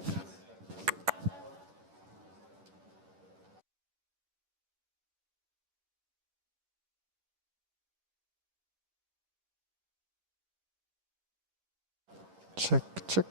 check. Check, check.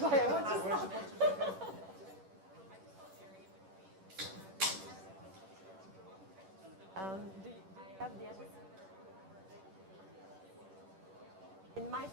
why I want to start. Do you have the other? In my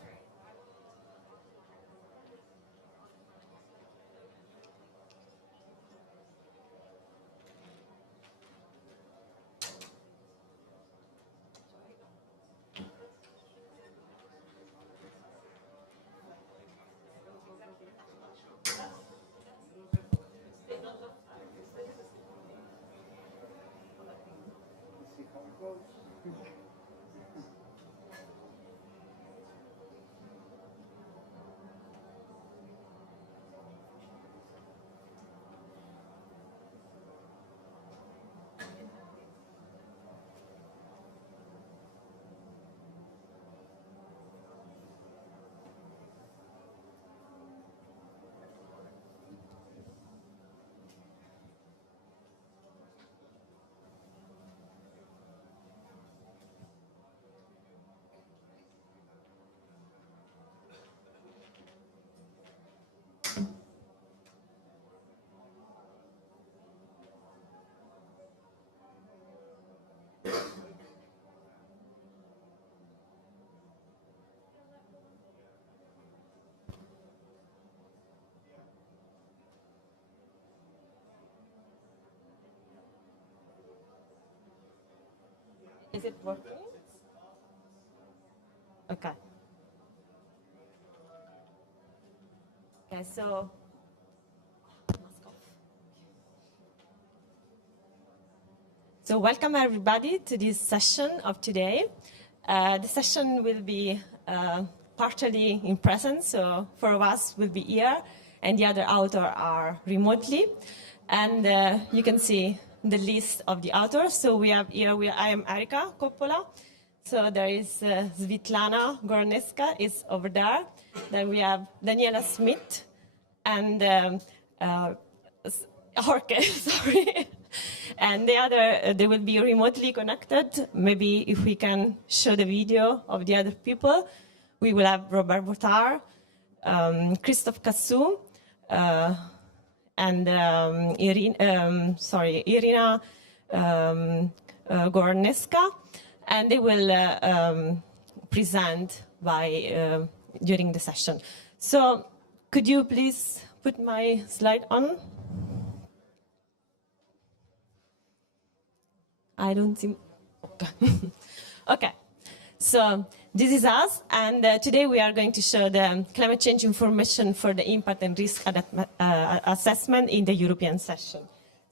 Is it working? Okay. Okay, so welcome everybody to this session of today. The session will be partially in presence, so 4 of us will be here, and the other authors are remotely. And you can see the list of the authors. So we have here, I am Erika Coppola. So there is Svitlana Gorneska is over there. Then we have Daniela Smith and Jorge, sorry. And the other, they will be remotely connected. Maybe if we can show the video of the other people, we will have Robert Botar, Christophe Cassou, and Irina Gorneska, and they will present during the session. So could you please put my slide on? I don't see. Okay. So this is us, and today we are going to show the climate change information for the impact and risk assessment in the European session.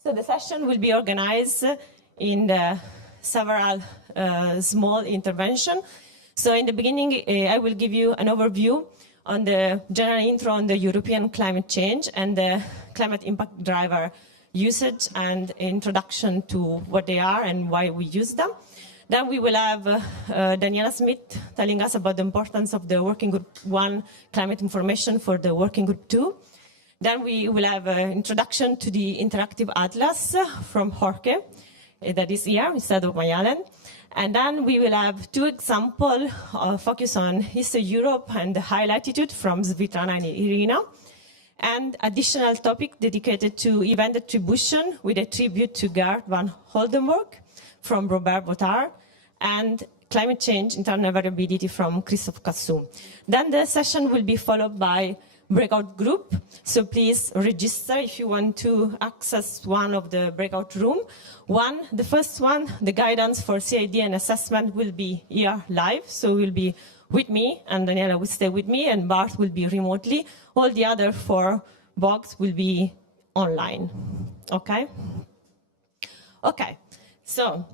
So the session will be organized in several small interventions. So in the beginning, I will give you an overview on the general intro on the European climate change and the climate impact driver usage and introduction to what they are and why we use them. Then we will have Daniela Smith telling us about the importance of the Working Group 1 climate information for the Working Group 2. Then we will have an introduction to the interactive atlas from Jorge, that is here instead of Mayalen. And then we will have 2 examples focus on Eastern Europe and the high latitude from Svitlana and Irina. And additional topic dedicated to event attribution with a tribute to Gert van Oldenburg from Robert Botar, and climate change internal variability from Christophe Cassou. Then the session will be followed by breakout group. So please register if you want to access one of the breakout room. The first one, the guidance for CID and assessment will be here live. So we'll be with me, and Daniela will stay with me, and Bart will be remotely. All the other 4 box will be online. Okay? Okay. So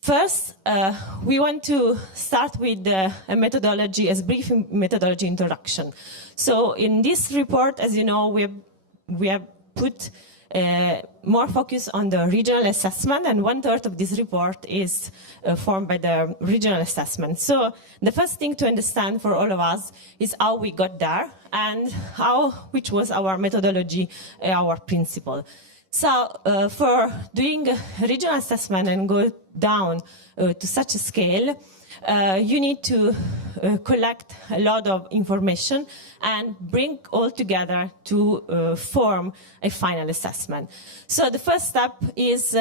first, we want to start with a methodology, as brief methodology introduction. So in this report, as you know, we have put more focus on the regional assessment, and 1/3 of this report is formed by the regional assessment. So the first thing to understand for all of us is how we got there and which was our methodology, our principle. So for doing regional assessment and go down to such a scale, you need to collect a lot of information and bring all together to form a final assessment. So the first step is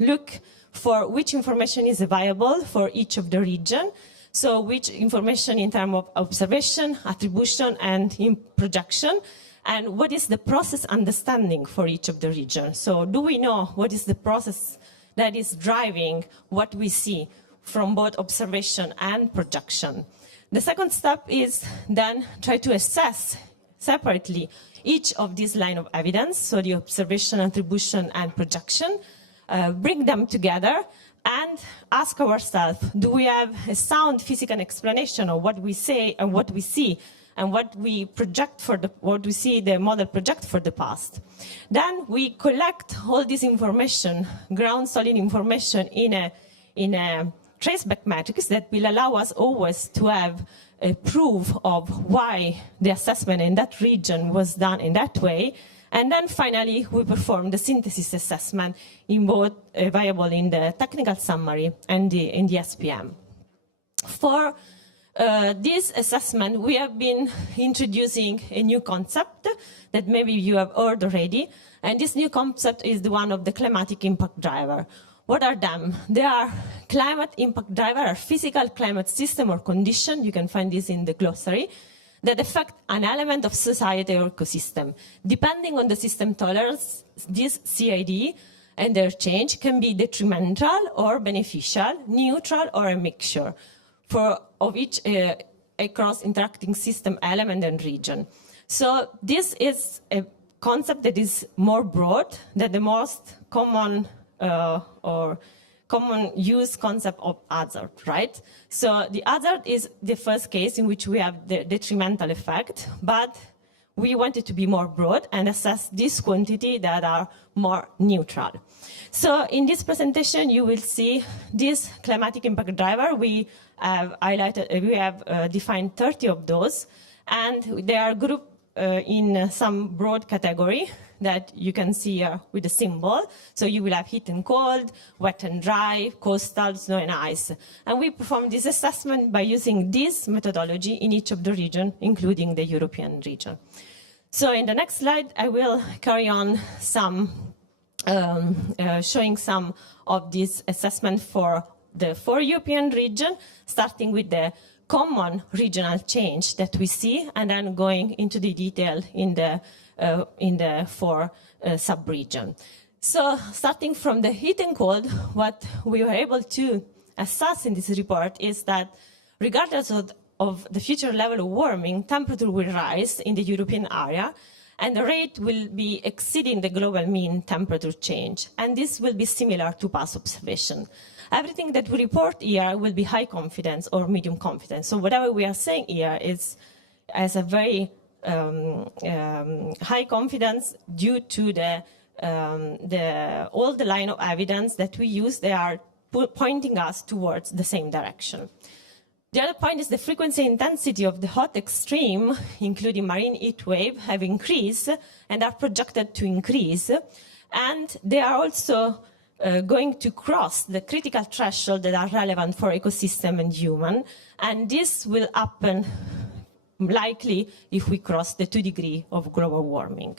look for which information is available for each of the region. So which information in terms of observation, attribution, and in projection, and what is the process understanding for each of the regions. So do we know what is the process that is driving what we see from both observation and projection? The second step is then try to assess separately each of these line of evidence, so the observation, attribution, and projection, bring them together and ask ourselves, do we have a sound physical explanation of what we say and what we see and what we project for what we see the model project for the past? Then we collect all this information, ground solid information in a traceback matrix that will allow us always to have a proof of why the assessment in that region was done in that way. And then finally, we perform the synthesis assessment in both available in the technical summary and in the SPM. For this assessment, we have been introducing a new concept that maybe you have heard already. And this new concept is the one of the climatic impact driver. What are them? They are climate impact driver, or physical climate system or condition. You can find this in the glossary, that affect an element of society or ecosystem. Depending on the system tolerance, this CID and their change can be detrimental or beneficial, neutral or a mixture of each across interacting system element and region. So this is a concept that is more broad than the most common or common use concept of hazard, right? So the hazard is the first case in which we have the detrimental effect, but we want it to be more broad and assess this quantity that are more neutral. So in this presentation, you will see this climatic impact driver. We have highlighted, we have defined 30 of those, and they are grouped in some broad category that you can see here with the symbol. So you will have heat and cold, wet and dry, coastal, snow and ice. And we perform this assessment by using this methodology in each of the region, including the European region. So in the next slide, I will carry on showing some of this assessment for the 4 European region, starting with the common regional change that we see, and then going into the detail in the 4 sub-region. So starting from the heat and cold, what we were able to assess in this report is that regardless of the future level of warming, temperature will rise in the European area, and the rate will be exceeding the global mean temperature change. And this will be similar to past observation. Everything that we report here will be high confidence or medium confidence. So whatever we are saying here is as a very high confidence due to all the line of evidence that we use. They are pointing us towards the same direction. The other point is the frequency and intensity of the hot extreme, including marine heat wave, have increased and are projected to increase. And they are also going to cross the critical threshold that are relevant for ecosystem and human. And this will happen likely if we cross the 2 degrees of global warming.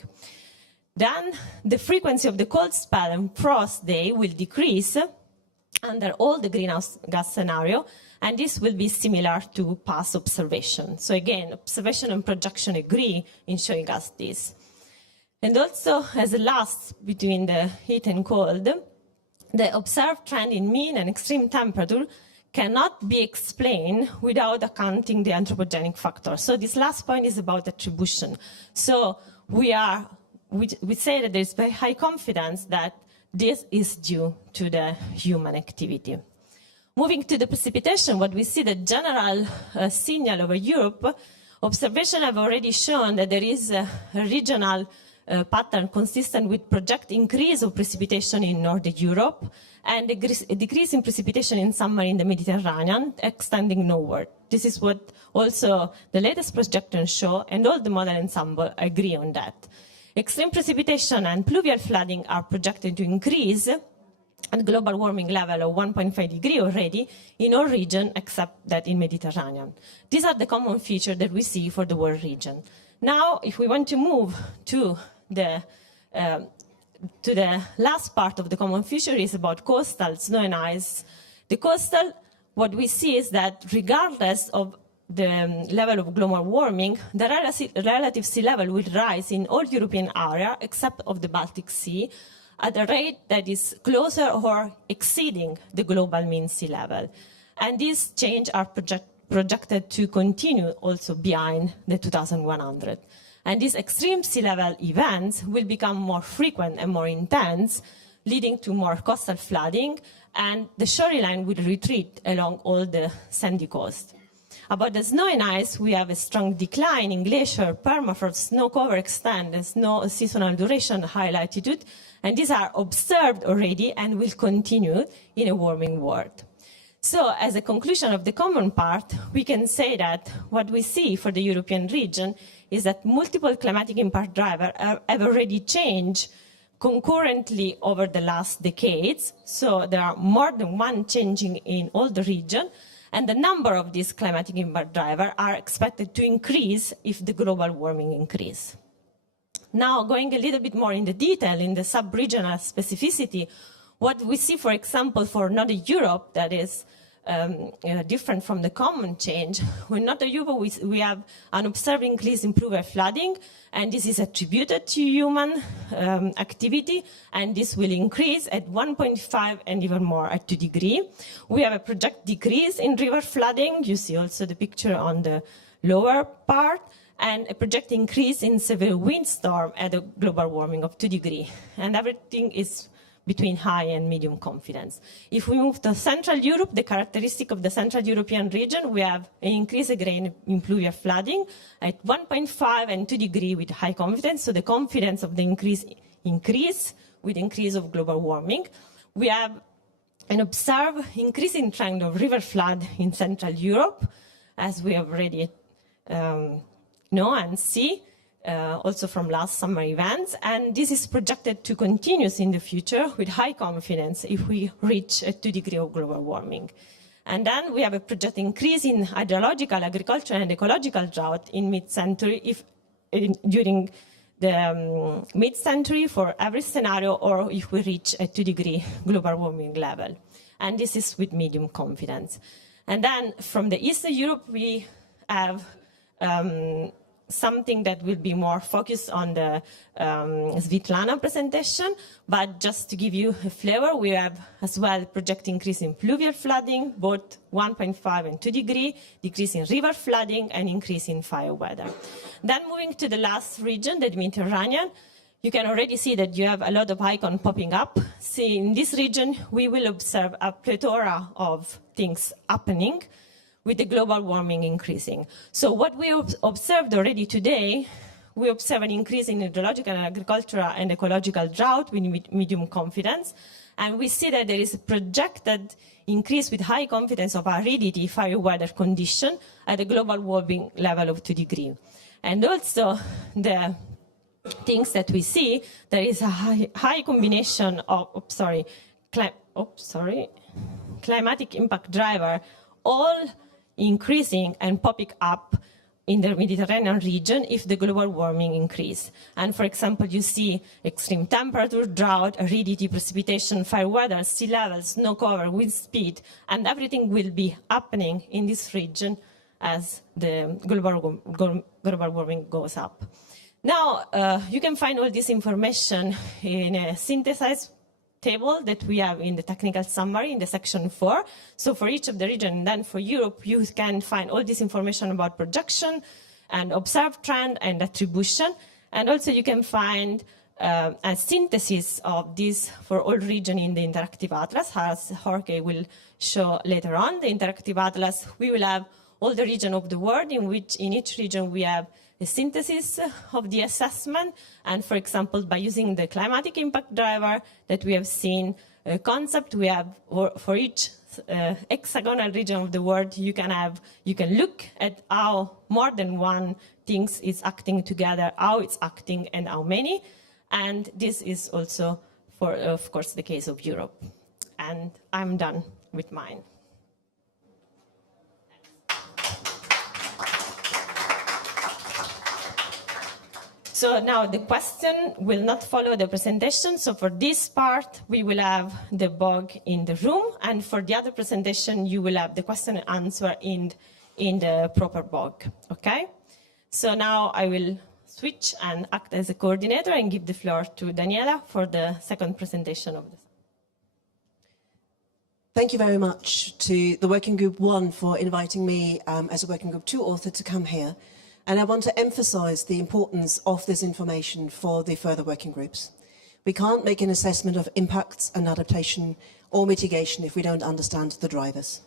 Then the frequency of the cold spell and frost day will decrease under all the greenhouse gas scenario, and this will be similar to past observation. So again, observation and projection agree in showing us this. And also, as a last between the heat and cold, the observed trend in mean and extreme temperature cannot be explained without accounting the anthropogenic factor. So this last point is about attribution. So we say that there is very high confidence that this is due to the human activity. Moving to the precipitation, what we see the general signal over Europe, observation have already shown that there is a regional pattern consistent with projected increase of precipitation in Northern Europe and a decrease in precipitation in summer in the Mediterranean, extending northward. This is what also the latest projections show, and all the model ensemble agree on that. Extreme precipitation and pluvial flooding are projected to increase, and global warming level of 1.5 degree already in all regions except that in Mediterranean. These are the common features that we see for the world region. Now, if we want to move to the last part of the common feature is about coastal, snow and ice. The coastal, what we see is that regardless of the level of global warming, the relative sea level will rise in all European area except of the Baltic Sea at a rate that is closer or exceeding the global mean sea level. And these changes are projected to continue also behind the 2100. And these extreme sea level events will become more frequent and more intense, leading to more coastal flooding, and the shoreline will retreat along all the sandy coast. About the snow and ice, we have a strong decline in glacier, permafrost, snow cover extent, and snow seasonal duration, high latitude, and these are observed already and will continue in a warming world. So as a conclusion of the common part, we can say that what we see for the European region is that multiple climatic impact drivers have already changed concurrently over the last decades. So there are more than one changing in all the region, and the number of these climatic impact drivers are expected to increase if the global warming increase. Now, going a little bit more in the detail, in the sub-regional specificity, what we see, for example, for Northern Europe, that is different from the common change. In Northern Europe, we have an observed increase in pluvial flooding, and this is attributed to human activity, and this will increase at 1.5 and even more at 2 degrees. We have a projected decrease in river flooding. You see also the picture on the lower part, and a projected increase in severe windstorm at a global warming of 2 degrees. And everything is between high and medium confidence. If we move to Central Europe, the characteristic of the Central European region, we have an increase again in pluvial flooding at 1.5 and 2 degrees with high confidence. So the confidence of the increase with increase of global warming. We have an observed increasing trend of river flood in Central Europe, as we have already know and see. Also from last summer events, and this is projected to continue in the future with high confidence if we reach a 2 degrees of global warming. And then we have a projected increase in hydrological, agricultural, and ecological drought in mid-century during the mid-century for every scenario, or if we reach a 2 degree global warming level. And this is with medium confidence. And then from the Eastern Europe, we have something that will be more focused on the Svetlana presentation, but just to give you a flavor, we have as well projected increase in pluvial flooding, both 1.5 and 2 degrees, decrease in river flooding, and increase in fire weather. Then moving to the last region, the Mediterranean, you can already see that you have a lot of icons popping up. See, in this region, we will observe a plethora of things happening, with the global warming increasing. So what we observed already today, we observe an increase in hydrological and agricultural and ecological drought with medium confidence. And we see that there is a projected increase with high confidence of aridity, fire weather condition at a global warming level of 2 degrees. And also the things that we see, there is a high combination of, climatic impact driver, all increasing and popping up in the Mediterranean region if the global warming increase. And for example, you see extreme temperature, drought, aridity, precipitation, fire weather, sea level, snow cover, wind speed, and everything will be happening in this region as the global warming goes up. Now, you can find all this information in a synthesized table that we have in the technical summary in the section 4. So for each of the region, and then for Europe, you can find all this information about projection and observed trend and attribution. And also you can find a synthesis of this for all region in the interactive atlas, as Jorge will show later on. The interactive atlas, we will have all the region of the world in which in each region we have a synthesis of the assessment, and for example, by using the climatic impact driver that we have seen concept, we have for each hexagonal region of the world, you can look at how more than one things is acting together, how it's acting and how many, and this is also for, of course, the case of Europe. and I'm done with mine. So now the question will not follow the presentation. So for this part, we will have the bug in the room. And for the other presentation, you will have the question and answer in the proper bug. Okay? So now I will switch and act as a coordinator and give the floor to Daniela for the second presentation of this. Thank you very much to the Working Group 1 for inviting me as a Working Group 2 author to come here. And I want to emphasize the importance of this information for the further working groups. We can't make an assessment of impacts and adaptation or mitigation if we don't understand the drivers.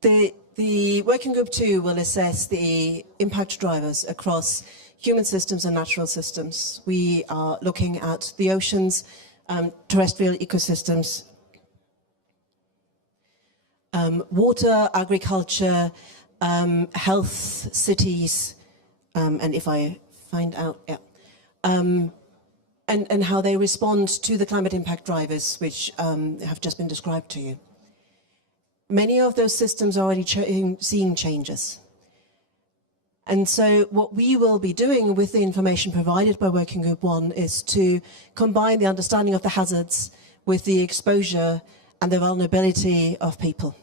The Working Group 2 will assess the impact drivers across human systems and natural systems. We are looking at the oceans, terrestrial ecosystems, water, agriculture, health, cities, and if I find out, and how they respond to the climate impact drivers, which have just been described to you. Many of those systems are already seeing changes. And so what we will be doing with the information provided by Working Group 1 is to combine the understanding of the hazards with the exposure and the vulnerability of people.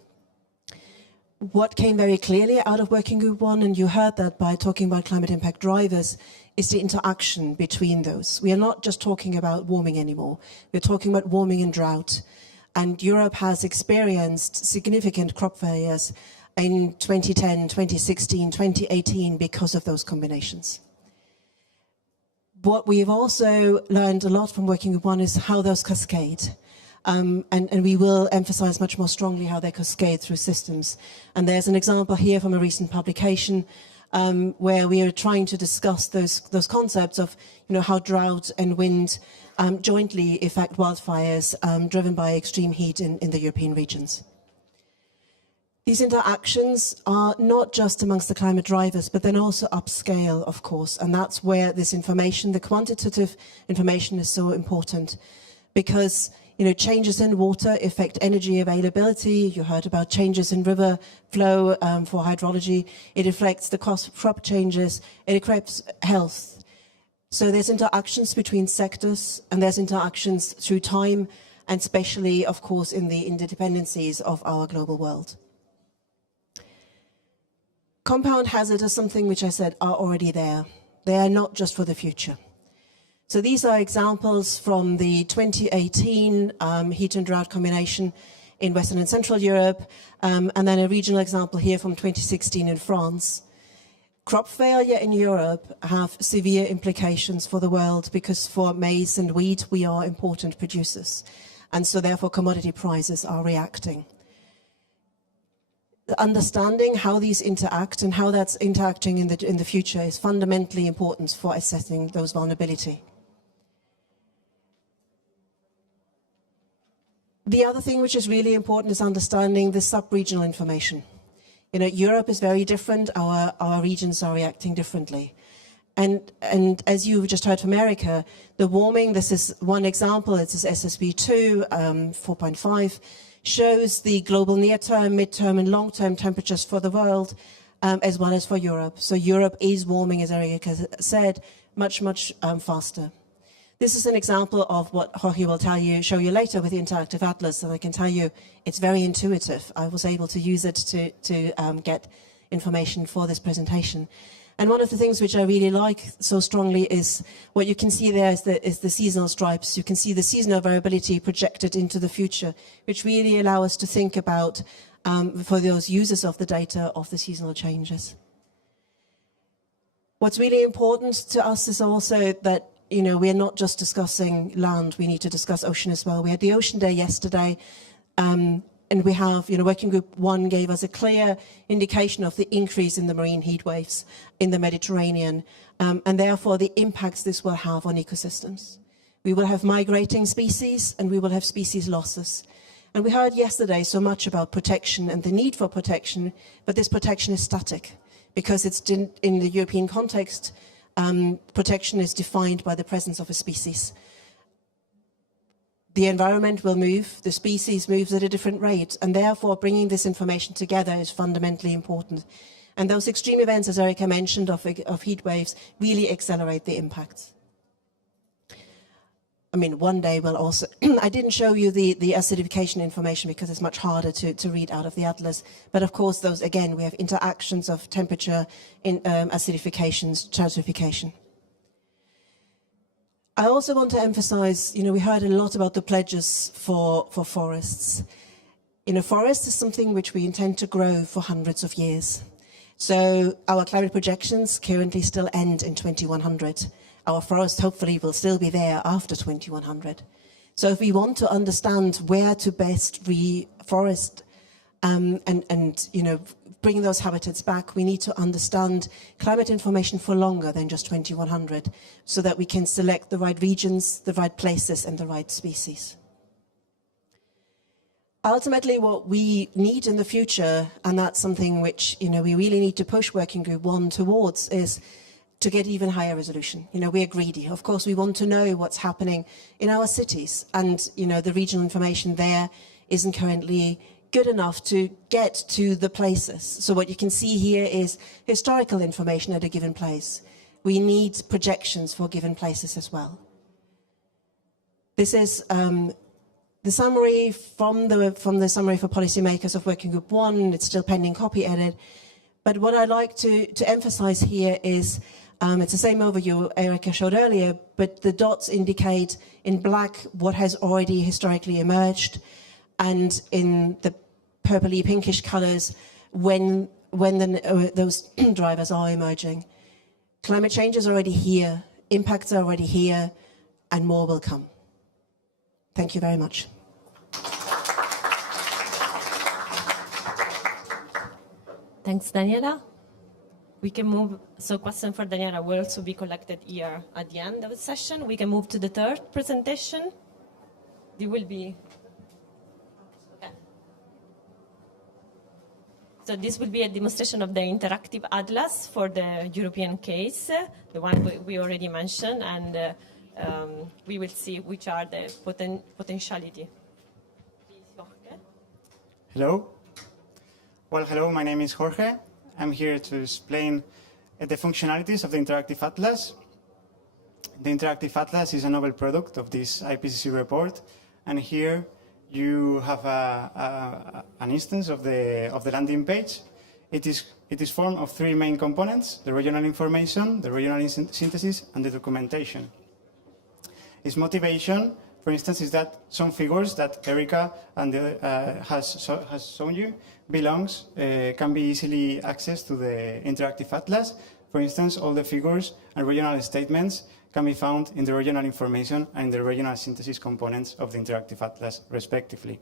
What came very clearly out of Working Group 1, and you heard that by talking about climate impact drivers, is the interaction between those. We are not just talking about warming anymore. We're talking about warming and drought. And Europe has experienced significant crop failures in 2010, 2016, 2018 because of those combinations. What we've also learned a lot from Working Group 1 is how those cascade. And we will emphasize much more strongly how they cascade through systems. And there's an example here from a recent publication where we are trying to discuss those concepts of, how drought and wind jointly affect wildfires driven by extreme heat in the European regions. These interactions are not just amongst the climate drivers, but then also upscale, of course. And that's where this information, the quantitative information, is so important, because changes in water affect energy availability. You heard about changes in river flow for hydrology. It affects the crop changes. It affects health. So there's interactions between sectors, and there's interactions through time, and especially, of course, in the interdependencies of our global world. Compound hazards are something which I said are already there. They are not just for the future. So these are examples from the 2018 heat and drought combination in Western and Central Europe, and then a regional example here from 2016 in France. Crop failure in Europe have severe implications for the world, because for maize and wheat we are important producers, and so therefore commodity prices are reacting. Understanding how these interact and how that's interacting in the future is fundamentally important for assessing those vulnerability. The other thing which is really important is understanding the sub-regional information. Europe is very different, our regions are reacting differently. And as you just heard from Erica, the warming, this is one example, it's SSB2, 4.5, shows the global near-term, mid-term and long-term temperatures for the world, as well as for Europe. So Europe is warming, as Erica said, much faster. This is an example of what Jorge will show you later with the interactive atlas, and I can tell you it's very intuitive. I was able to use it to get information for this presentation. And one of the things which I really like so strongly is what you can see there is the seasonal stripes. You can see the seasonal variability projected into the future, which really allow us to think about, for those users of the data, of the seasonal changes. What's really important to us is also that we're not just discussing land, we need to discuss ocean as well. We had the Ocean Day yesterday, and we have, Working Group 1 gave us a clear indication of the increase in the marine heat waves in the Mediterranean, and therefore the impacts this will have on ecosystems. We will have migrating species, and we will have species losses. And we heard yesterday so much about protection and the need for protection, but this protection is static, because it's in the European context. protection is defined by the presence of a species. The environment will move, the species moves at a different rate, and therefore bringing this information together is fundamentally important. And those extreme events, as Erika mentioned, of heat waves really accelerate the impacts. I mean, one day we'll also, I didn't show you the acidification information because it's much harder to read out of the atlas. But of course, those, again, we have interactions of temperature, acidifications, stratification. I also want to emphasize, we heard a lot about the pledges for forests. Forest is something which we intend to grow for hundreds of years. So our climate projections currently still end in 2100. Our forest hopefully will still be there after 2100. So if we want to understand where to best reforest and bring those habitats back, we need to understand climate information for longer than just 2100 so that we can select the right regions, the right places and the right species. Ultimately, what we need in the future, and that's something which we really need to push Working Group 1 towards, is to get even higher resolution. We're greedy. Of course, we want to know what's happening in our cities, and the regional information there isn't currently good enough to get to the places. So what you can see here is historical information at a given place. We need projections for given places as well. This is the summary from the summary for policymakers of Working Group 1. It's still pending copy edit. But what I'd like to emphasize here is it's the same overview Erika showed earlier, but the dots indicate in black what has already historically emerged, and in the purpley pinkish colors when those drivers are emerging. Climate change is already here, impacts are already here, and more will come. Thank you very much. Thanks, Daniela. We can move, so question for Daniela will also be collected here at the end of the session. We can move to the third presentation. It will be, okay. So this will be a demonstration of the interactive atlas for the European case, the one we already mentioned, and we will see which are the potentiality. Please, Jorge. Hello. Well, hello, my name is Jorge. I'm here to explain the functionalities of the Interactive Atlas. The Interactive Atlas is a novel product of this IPCC report, and here you have an instance of the landing page. It is formed of three main components: the regional information, the regional synthesis, and the documentation. Its motivation, for instance, is that some figures that Erika and has shown you can be easily accessed to the Interactive Atlas. For instance, all the figures and regional statements can be found in the regional information and the regional synthesis components of the Interactive Atlas, respectively.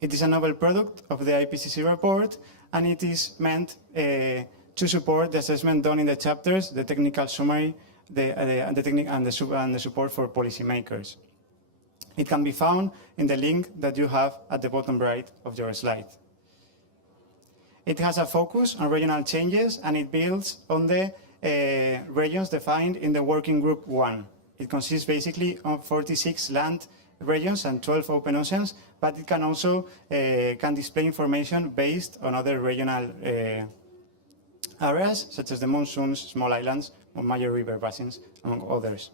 It is a novel product of the IPCC report, and it is meant to support the assessment done in the chapters, the technical summary, and the support for policymakers. It can be found in the link that you have at the bottom right of your slide. It has a focus on regional changes, and it builds on the regions defined in the Working Group 1. It consists basically of 46 land regions and 12 open oceans, but it can also can display information based on other regional areas, such as the monsoons, small islands, or major river basins, among others.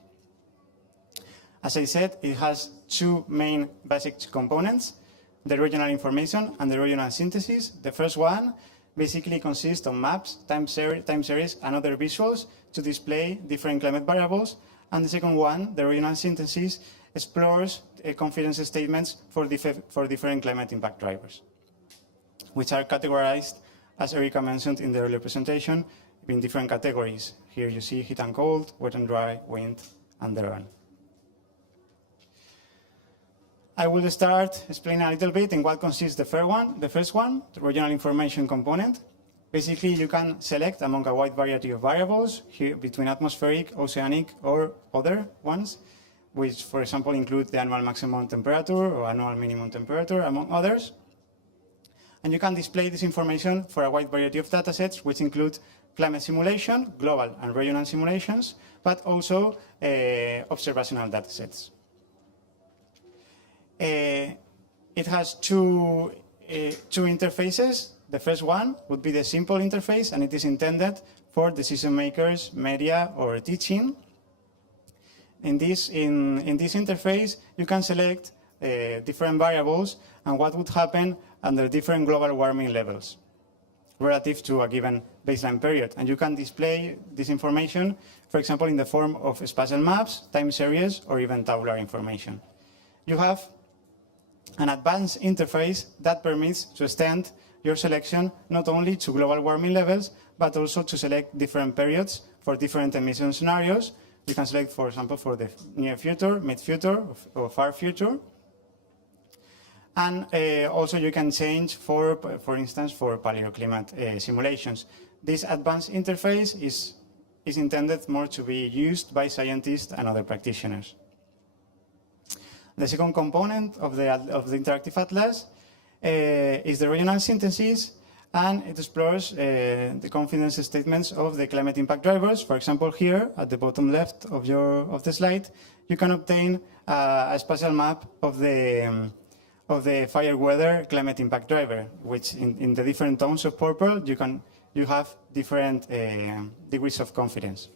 As I said, it has two main basic components: the regional information and the regional synthesis. The first one basically consists of maps, time series, and other visuals to display different climate variables. And the second one, the regional synthesis, explores confidence statements for different climate impact drivers, which are categorized, as Erika mentioned in the earlier presentation, in different categories. Here you see heat and cold, wet and dry, wind, and the run. I will start explaining a little bit in what consists the first one, the regional information component. Basically, you can select among a wide variety of variables here between atmospheric, oceanic, or other ones, which, for example, include the annual maximum temperature or annual minimum temperature, among others. And you can display this information for a wide variety of datasets, which include climate simulation, global and regional simulations, but also observational datasets. It has two interfaces. The first one would be the simple interface, and it is intended for decision makers, media, or teaching. In this interface, you can select different variables and what would happen under different global warming levels relative to a given baseline period. And you can display this information, for example, in the form of spatial maps, time series, or even tabular information. You have an advanced interface that permits to extend your selection not only to global warming levels, but also to select different periods for different emission scenarios. You can select, for example, for the near future, mid-future, or far future. And also you can change for instance, for paleoclimate simulations. This advanced interface is intended more to be used by scientists and other practitioners. The second component of the interactive atlas is the regional synthesis, and it explores the confidence statements of the climate impact drivers. For example, here at the bottom left of the slide, you can obtain a spatial map of the fire weather climate impact driver, which in the different tones of purple, you have different degrees of confidence.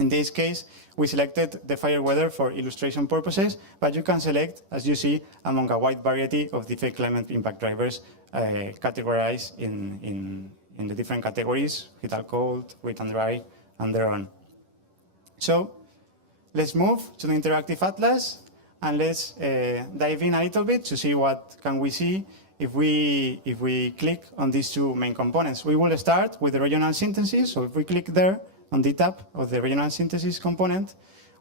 In this case, we selected the fire weather for illustration purposes, but you can select, as you see, among a wide variety of different climate impact drivers categorized in the different categories, hot and cold, wet and dry, and thereon. So let's move to the interactive atlas, and let's dive in a little bit to see what can we see if we click on these two main components. We will start with the regional synthesis. So if we click there on the tab of the regional synthesis component,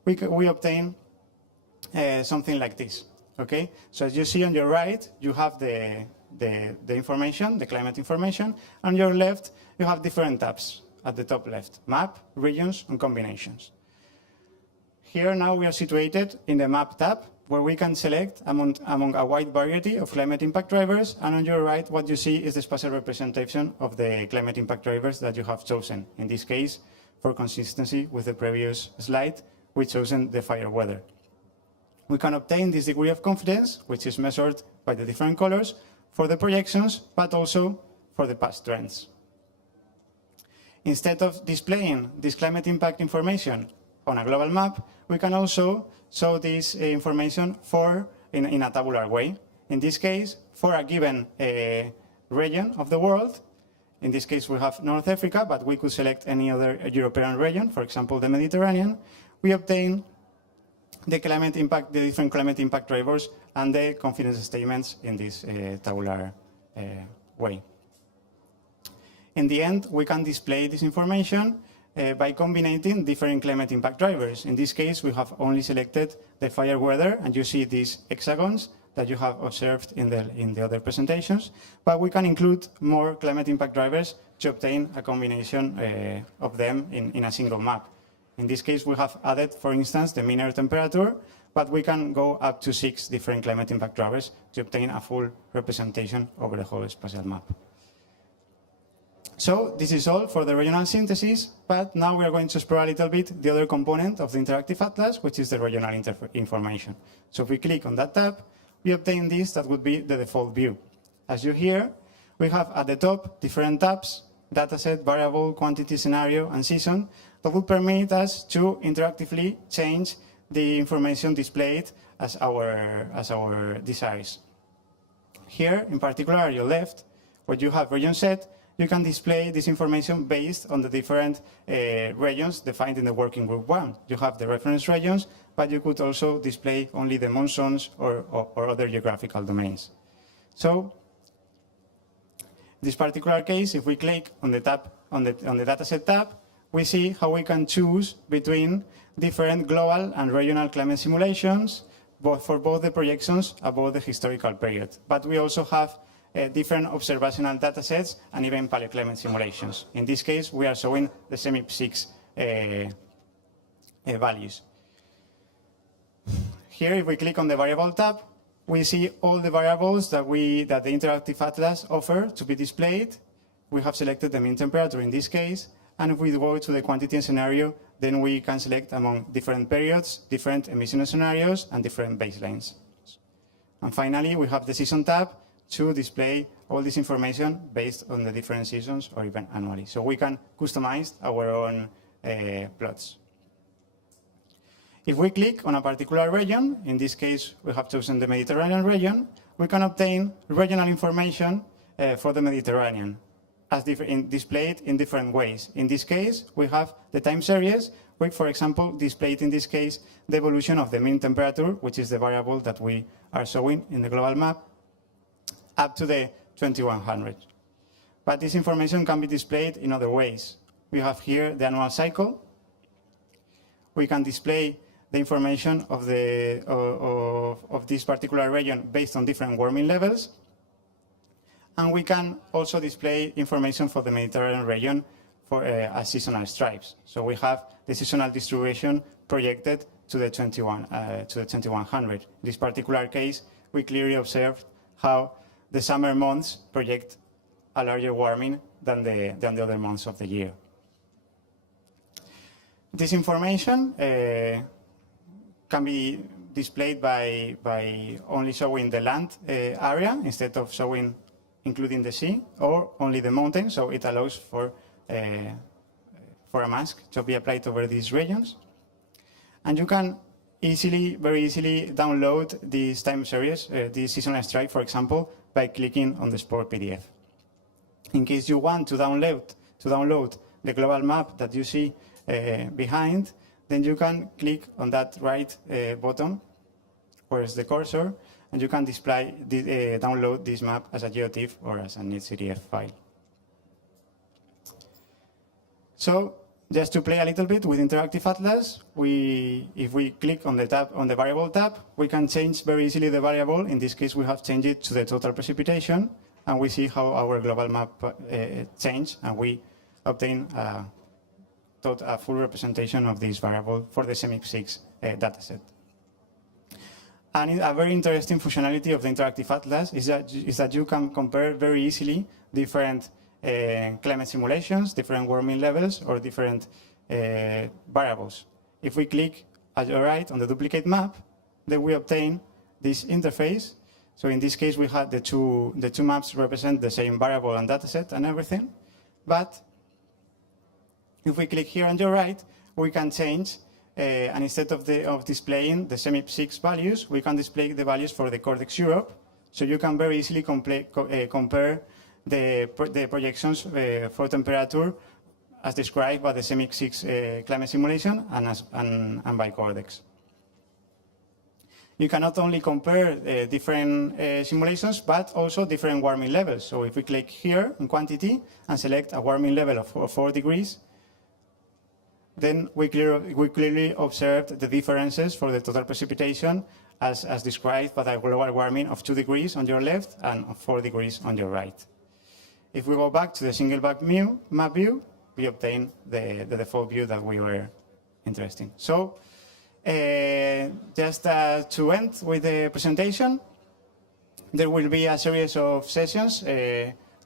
we obtain something like this. Okay. So as you see on your right, you have the information, the climate information. On your left, you have different tabs. At the top left, map, regions, and combinations. Here now we are situated in the map tab, where we can select among a wide variety of climate impact drivers. And on your right, what you see is the spatial representation of the climate impact drivers that you have chosen. In this case, for consistency with the previous slide, we've chosen the fire weather. We can obtain this degree of confidence, which is measured by the different colors, for the projections, but also for the past trends. Instead of displaying this climate impact information on a global map, we can also show this information in a tabular way. In this case, for a given region of the world, in this case we have North Africa, but we could select any other European region, for example the Mediterranean, we obtain the different climate impact drivers and the confidence statements in this tabular way. In the end, we can display this information by combining different climate impact drivers. In this case, we have only selected the fire weather, and you see these hexagons that you have observed in the other presentations. But we can include more climate impact drivers to obtain a combination of them in a single map. In this case, we have added, for instance, the mean air temperature, but we can go up to 6 different climate impact drivers to obtain a full representation over the whole spatial map. So this is all for the regional synthesis, but now we are going to explore a little bit the other component of the interactive atlas, which is the regional information. So if we click on that tab, we obtain this, that would be the default view. As you hear, we have at the top different tabs, dataset, variable, quantity, scenario, and season, that would permit us to interactively change the information displayed as our desires. Here, in particular, at your left, where you have region set, you can display this information based on the different regions defined in the working group 1. You have the reference regions, but you could also display only the monsoons or other geographical domains. So, in this particular case, if we click on the tab on the dataset tab, we see how we can choose between different global and regional climate simulations, for both the projections above the historical period. But we also have different observational datasets and even paleoclimate simulations. In this case, we are showing the CIMIP6 values. Here, if we click on the variable tab, we see all the variables that the interactive atlas offer to be displayed we have selected the mean temperature in this case, and if we go to the quantity scenario, then we can select among different periods, different emission scenarios, and different baselines. And finally, we have the season tab to display all this information based on the different seasons or even annually. So we can customize our own plots. If we click on a particular region, in this case, we have chosen the Mediterranean region, we can obtain regional information for the Mediterranean, as displayed in different ways. In this case, we have the time series, which, for example, displayed in this case the evolution of the mean temperature, which is the variable that we are showing in the global map, up to the 2100. But this information can be displayed in other ways. We have here the annual cycle. We can display the information of this particular region based on different warming levels. And we can also display information for the Mediterranean region for as seasonal stripes. So we have the seasonal distribution projected to the 2100. In this particular case, we clearly observed how the summer months project a larger warming than the other months of the year. This information can be displayed by only showing the land area instead of showing including the sea, or only the mountain, so it allows for a mask to be applied over these regions. And you can very easily download this time series, this seasonal stripe, for example, by clicking on the Sport PDF. In case you want to download the global map that you see behind, then you can click on that right button, where is the cursor, and you can download this map as a GeoTIFF or as a .CDF file. So, just to play a little bit with Interactive Atlas, if we click on the variable tab, we can change very easily the variable. In this case, we have changed it to the total precipitation, and we see how our global map changed, and we obtain a full representation of this variable for the CIMIP6 dataset. And a very interesting functionality of the Interactive Atlas is that you can compare very easily different climate simulations, different warming levels, or different variables. If we click at your right on the duplicate map, then we obtain this interface. So in this case, we had the two maps represent the same variable and dataset and everything. But if we click here on your right, we can change, and instead of displaying the CIMIP6 values, we can display the values for the Cortex Europe. So you can very easily compare the projections for temperature as described by the CIMIP6 climate simulation and by Cortex. You can not only compare different simulations, but also different warming levels. So if we click here on quantity and select a warming level of 4 degrees, then we clearly observed the differences for the total precipitation as described by the global warming of 2 degrees on your left and of 4 degrees on your right. If we go back to the single map view, we obtain the default view that we were interested in. So just to end with the presentation, there will be a series of sessions,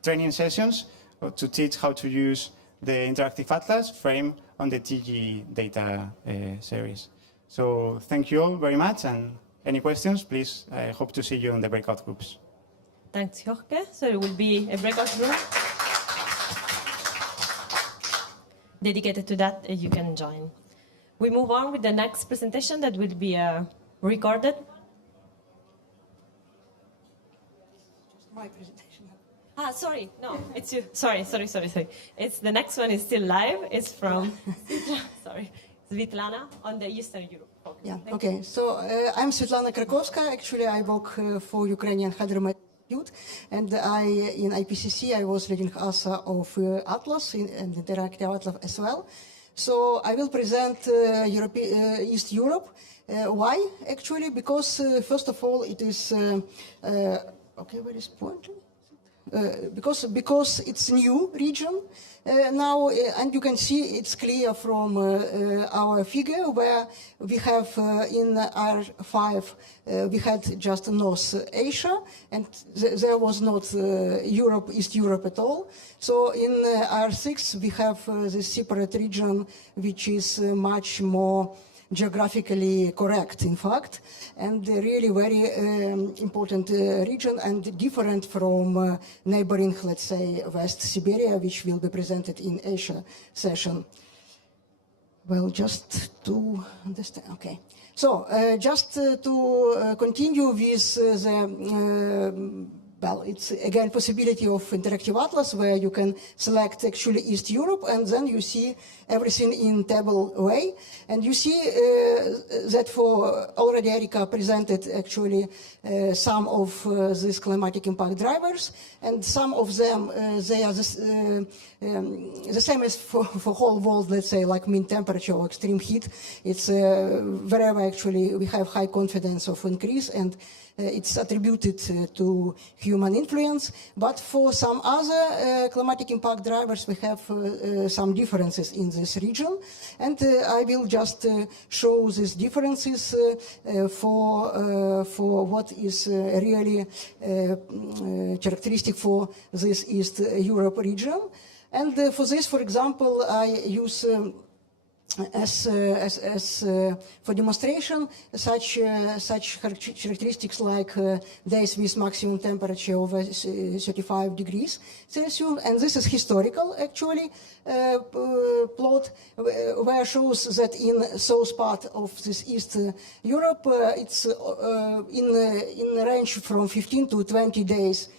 training sessions, to teach how to use the Interactive Atlas framed on the TG data series. So thank you all very much, and any questions, please, I hope to see you in the breakout groups. Thanks, Jorge. So it will be a breakout room dedicated to that. You can join. We move on with the next presentation that will be recorded. My presentation. Sorry, no, it's you. Sorry. It's the next one is still live. It's from Svetlana on the Eastern Europe. Yeah, okay. So I'm Svetlana Krakowska. Actually, I work for Ukrainian Hydromet Institute, and in IPCC I was leading author of Atlas and Interactive Atlas as well. So I will present East Europe. Why? Actually, because first of all, it is okay. Where is pointer? because it's new region now, and you can see it's clear from our figure where we have in R5 we had just North Asia, and there was not Europe, East Europe at all. So in R6 we have this separate region which is much more geographically correct, in fact, and really very important region and different from neighboring, let's say, West Siberia, which will be presented in Asia session. Well, just to understand, okay. So just to continue with the well, it's again possibility of interactive atlas where you can select actually East Europe and then you see everything in table way. And you see that for already Erika presented actually some of these climatic impact drivers, and some of them they are the same as for whole world, let's say, like mean temperature or extreme heat. It's wherever actually we have high confidence of increase, and it's attributed to human influence. But for some other climatic impact drivers, we have some differences in this region. And I will just show these differences for what is really characteristic for this East Europe region. And for this, for example, I use for demonstration such characteristics like days with maximum temperature over 35 degrees Celsius, and this is historical actually plot where shows that in south part of this East Europe it's in range from 15 to 20 days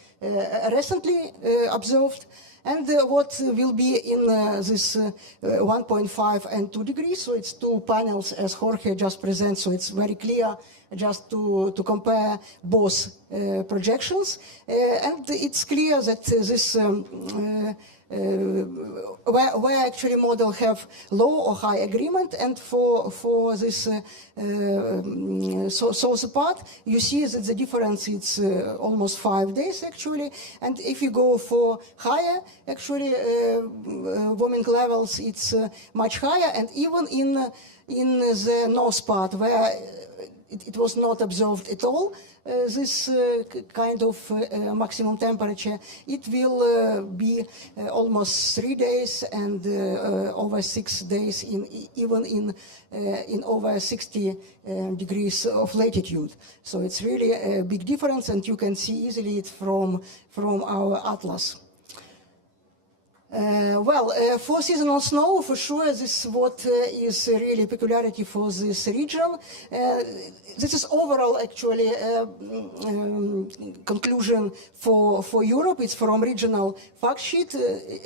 recently observed. And what will be in this 1.5 and 2 degrees, so it's two panels as Jorge just presented, so it's very clear just to compare both projections. And it's clear that this where actually model have low or high agreement, and for this south part, you see that the difference is almost 5 days actually, and if you go for higher, actually warming levels, it's much higher, and even in the north part where it was not observed at all, this kind of maximum temperature, it will be almost 3 days and over 6 days even in over 60 degrees of latitude. So it's really a big difference, and you can see easily it from our atlas. For seasonal snow, for sure, this is what is really peculiarity for this region. This is overall actually conclusion for Europe. It's from regional fact sheet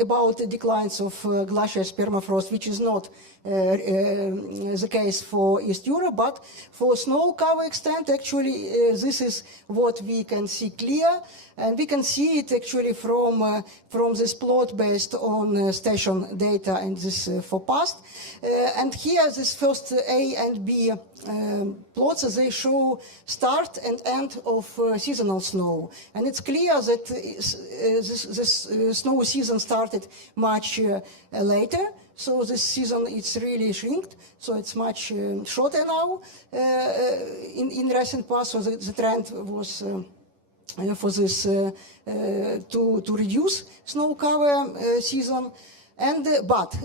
about the declines of glaciers permafrost, which is not the case for East Europe, but for snow cover extent, actually, this is what we can see clear. And we can see it actually from this plot based on station data and this for past. And here, this first A and B plots, they show start and end of seasonal snow. And it's clear that this snow season started much later. So this season it's really shrinked, so it's much shorter now in recent past. So the trend was for this to reduce snow cover season. And but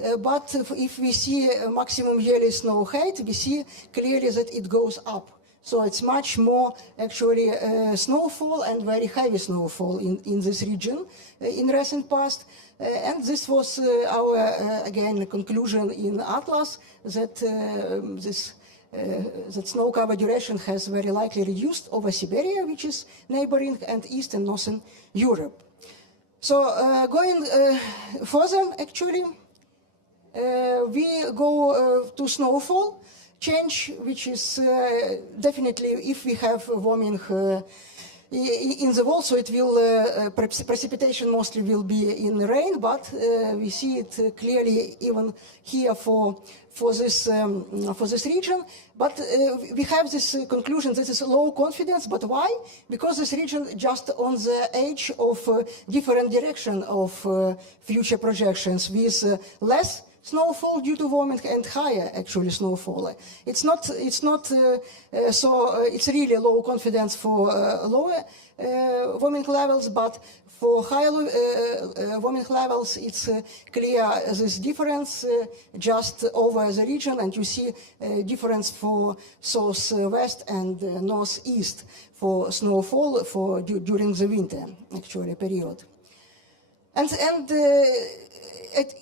if we see maximum yearly snow height, we see clearly that it goes up. So it's much more actually snowfall and very heavy snowfall in this region in recent past. And this was our, again, conclusion in Atlas that that snow cover duration has very likely reduced over Siberia, which is neighboring, and East and Northern Europe. So going further, actually, we go to snowfall change, which is definitely, if we have warming in the wall, so it will precipitation mostly will be in rain, but we see it clearly even here for this region. But we have this conclusion that is low confidence. But why? Because this region just on the edge of different direction of future projections with less snowfall due to warming and higher actually snowfall. It's really low confidence for lower warming levels, but for higher warming levels, it's clear this difference just over the region, and you see a difference for southwest and northeast for snowfall during the winter actually period. And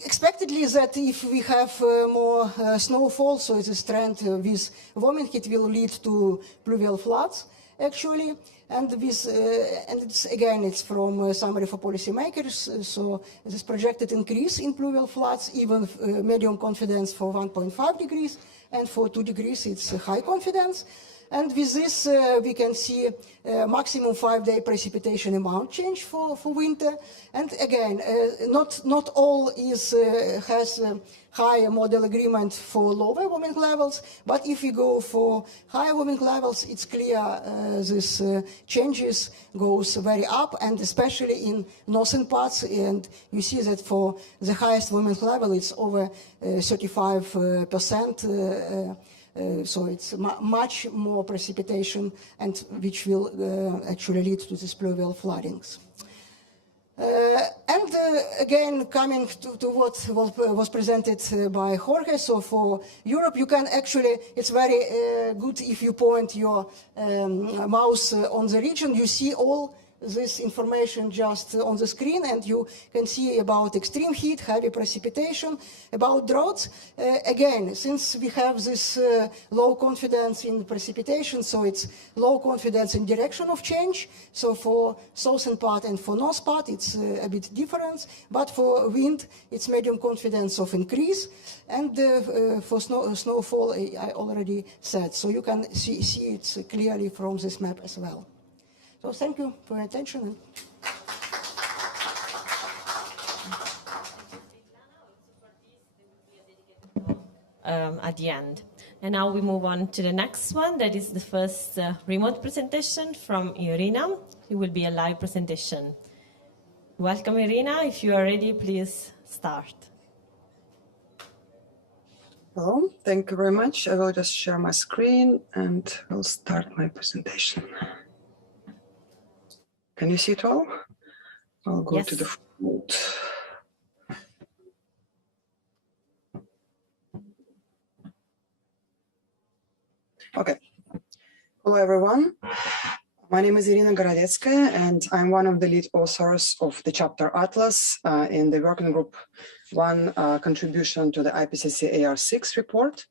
expectedly that if we have more snowfall, so this trend with warming, it will lead to pluvial floods actually. And this, it's from summary for policymakers. So this projected increase in pluvial floods, even medium confidence for 1.5 degrees, and for 2 degrees it's high confidence. And with this, we can see maximum 5-day precipitation amount change for winter. And again, not all has high model agreement for lower warming levels, but if we go for higher warming levels, it's clear this changes goes very up, and especially in northern parts. And you see that for the highest warming level, it's over 35%. So it's much more precipitation, and which will actually lead to these pluvial floodings. Again, coming to what was presented by Jorge, so for Europe, you can actually, it's very good if you point your mouse on the region, you see all this information just on the screen, and you can see about extreme heat, heavy precipitation, about droughts. Again, since we have this low confidence in precipitation, so it's low confidence in direction of change. So for southern part and for north part, it's a bit different. But for wind, it's medium confidence of increase. And for snowfall, I already said. So you can see it clearly from this map as well. So thank you for your attention. At the end. And now we move on to the next one. That is the first remote presentation from Irina. It will be a live presentation. Welcome, Irina. If you are ready, please start. Hello, thank you very much. I will just share my screen and I'll start my presentation. Can you see it all? I'll go to the mode. Okay. Hello, everyone. My name is Irina Gorodetskaya, and I'm one of the lead authors of the chapter Atlas in the working group One Contribution to the IPCC AR6 report.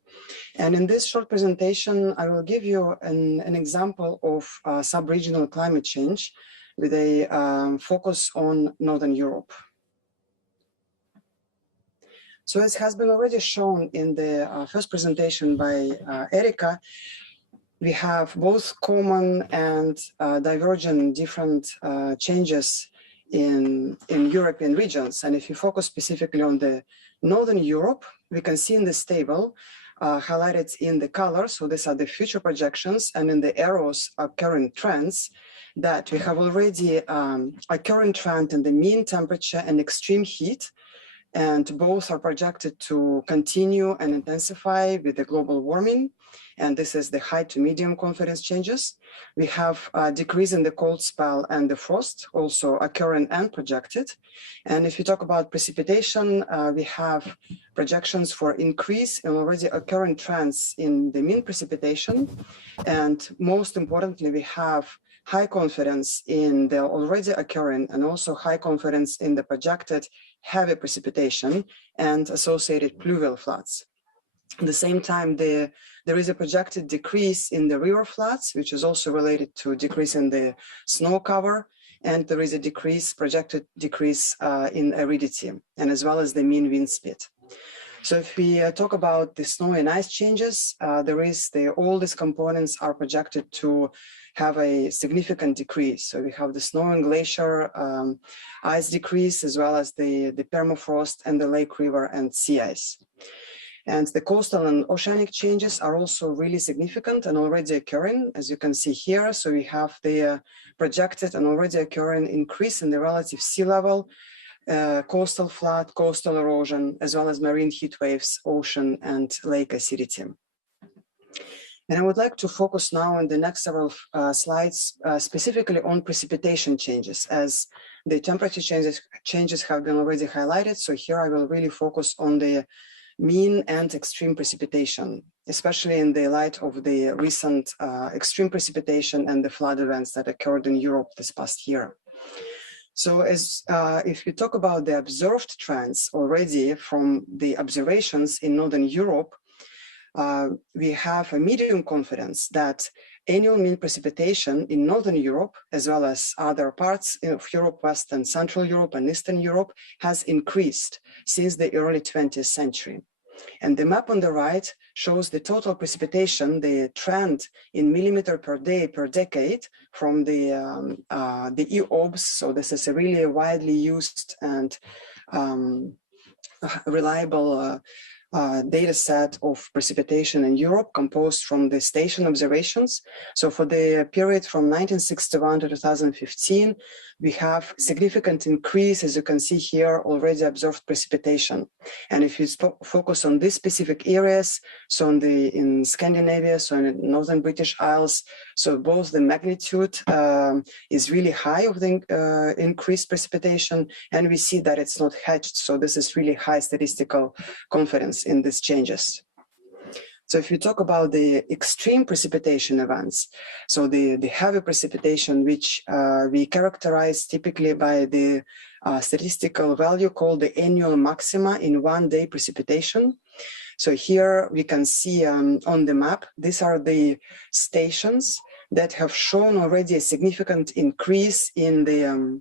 And in this short presentation, I will give you an example of sub-regional climate change with a focus on Northern Europe. So as has been already shown in the first presentation by Erika, we have both common and divergent different changes in European regions. And if you focus specifically on the Northern Europe, we can see in this table highlighted in the color, so these are the future projections, and in the arrows are current trends, that we have already a current trend in the mean temperature and extreme heat, and both are projected to continue and intensify with the global warming. And this is the high to medium confidence changes. We have a decrease in the cold spell and the frost, also occurring and projected. And if you talk about precipitation, we have projections for increase in already occurring trends in the mean precipitation. And most importantly, we have high confidence in the already occurring and also high confidence in the projected heavy precipitation and associated pluvial floods. At the same time, there is a projected decrease in the river floods, which is also related to decrease in the snow cover, and there is a projected decrease in aridity, and as well as the mean wind speed. So if we talk about the snow and ice changes, all these components are projected to have a significant decrease. So we have the snow and glacier ice decrease, as well as the permafrost and the lake, river, and sea ice. And the coastal and oceanic changes are also really significant and already occurring, as you can see here. So we have the projected and already occurring increase in the relative sea level, coastal flood, coastal erosion, as well as marine heat waves, ocean and lake acidity. And I would like to focus now in the next several slides specifically on precipitation changes, as the temperature changes have been already highlighted. So here I will really focus on the mean and extreme precipitation, especially in the light of the recent extreme precipitation and the flood events that occurred in Europe this past year. So if you talk about the observed trends already from the observations in Northern Europe, we have a medium confidence that annual mean precipitation in Northern Europe, as well as other parts of Europe, West and Central Europe and Eastern Europe, has increased since the early 20th century. And the map on the right shows the total precipitation, the trend in millimeter per day per decade from the EOBS. So this is a really widely used and reliable data set of precipitation in Europe, composed from the station observations. So for the period from 1961 to 2015, we have significant increase, as you can see here, already observed precipitation. And if you focus on these specific areas, so in Scandinavia, so in the Northern British Isles, so both the magnitude is really high of the increased precipitation, and we see that it's not hedged. So this is really high statistical confidence in these changes. So if you talk about the extreme precipitation events, so the heavy precipitation, which we characterize typically by the statistical value called the annual maxima in one-day precipitation. So here we can see on the map, these are the stations that have shown already a significant increase in the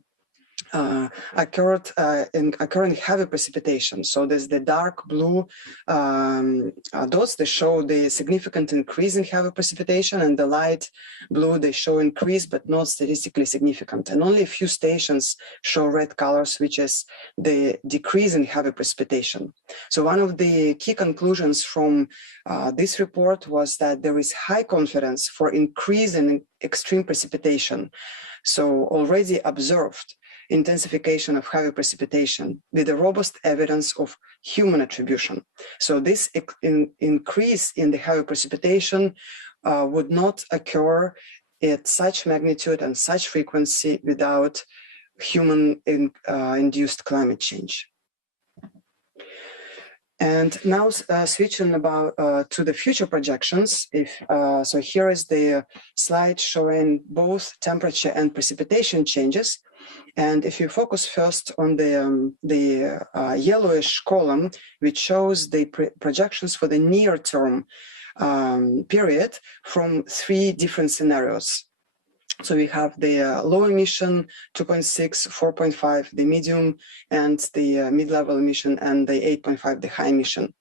occurring heavy precipitation. So there's the dark blue dots that show the significant increase in heavy precipitation, and the light blue, they show increase, but not statistically significant. And only a few stations show red colors, which is the decrease in heavy precipitation. So one of the key conclusions from this report was that there is high confidence for increase in extreme precipitation. So already observed intensification of heavy precipitation with a robust evidence of human attribution. So this increase in the heavy precipitation would not occur at such magnitude and such frequency without human induced climate change. And now switching to the future projections. So here is the slide showing both temperature and precipitation changes. And if you focus first on the yellowish column, which shows the projections for the near-term period from 3 different scenarios. So we have the low emission, 2.6, 4.5, the medium, and the mid-level emission, and the 8.5, the high emission.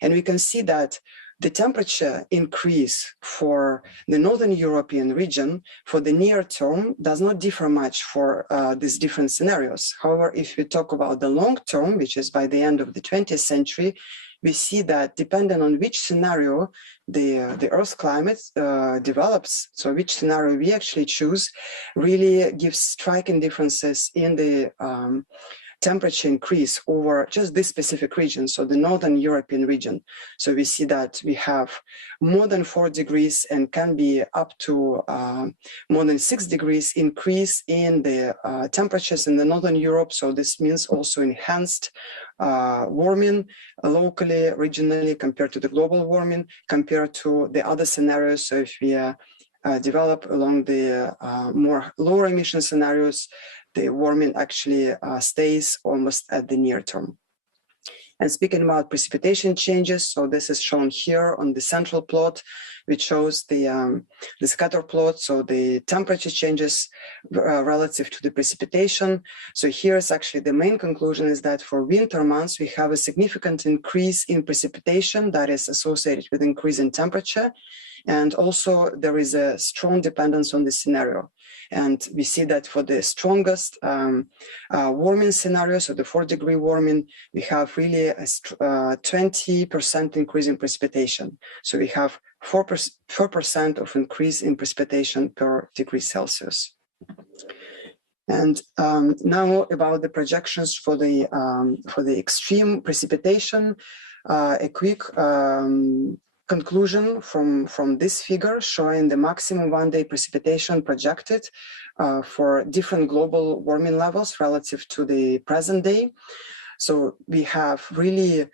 And we can see that the temperature increase for the Northern European region for the near term does not differ much for these different scenarios. However, if we talk about the long term, which is by the end of the 20th century, we see that depending on which scenario the Earth's climate develops, so which scenario we actually choose, really gives striking differences in the temperature increase over just this specific region, so the Northern European region. So we see that we have more than 4 degrees and can be up to more than 6 degrees increase in the temperatures in the Northern Europe. So this means also enhanced warming locally, regionally, compared to the global warming, compared to the other scenarios. So if we develop along the more lower emission scenarios, the warming actually stays almost at the near term. And speaking about precipitation changes, so this is shown here on the central plot, which shows the scatter plot, so the temperature changes relative to the precipitation. So here is actually the main conclusion is that for winter months, we have a significant increase in precipitation that is associated with increase in temperature. And also there is a strong dependence on the scenario. And we see that for the strongest warming scenario, so the 4-degree warming, we have really a 20% increase in precipitation. So we have 4% of increase in precipitation per degree Celsius. And now about the projections for the extreme precipitation, a quick conclusion from this figure showing the maximum one-day precipitation projected for different global warming levels relative to the present day. So we have really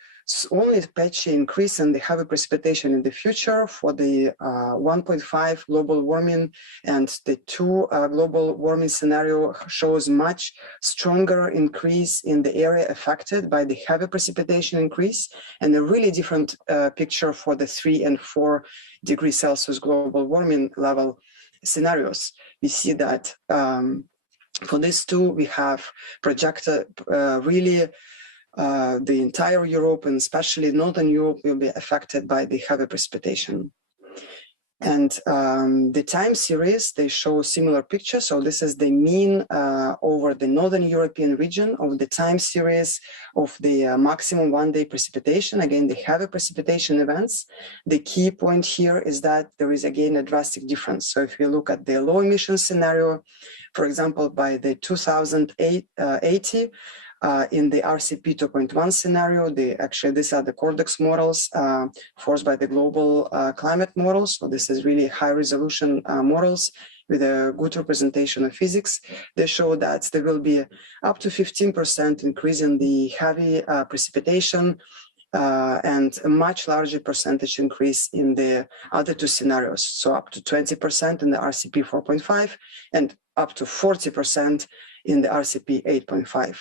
only patchy increase in the heavy precipitation in the future for the 1.5 global warming, and the 2 global warming scenario shows much stronger increase in the area affected by the heavy precipitation increase, and a really different picture for the 3 and 4 degrees Celsius global warming level scenarios. We see that for these 2, we have projected really the entire Europe, and especially Northern Europe, will be affected by the heavy precipitation. And the time series, they show similar pictures. So this is the mean over the Northern European region of the time series of the maximum one-day precipitation. Again, the heavy precipitation events. The key point here is that there is again a drastic difference. So if you look at the low emission scenario, for example, by the 2080, in the RCP 2.1 scenario, actually these are the Cordex models forced by the global climate models. So this is really high resolution models with a good representation of physics. They show that there will be up to 15% increase in the heavy precipitation and a much larger percentage increase in the other 2 scenarios. So up to 20% in the RCP 4.5 and up to 40% in the RCP 8.5.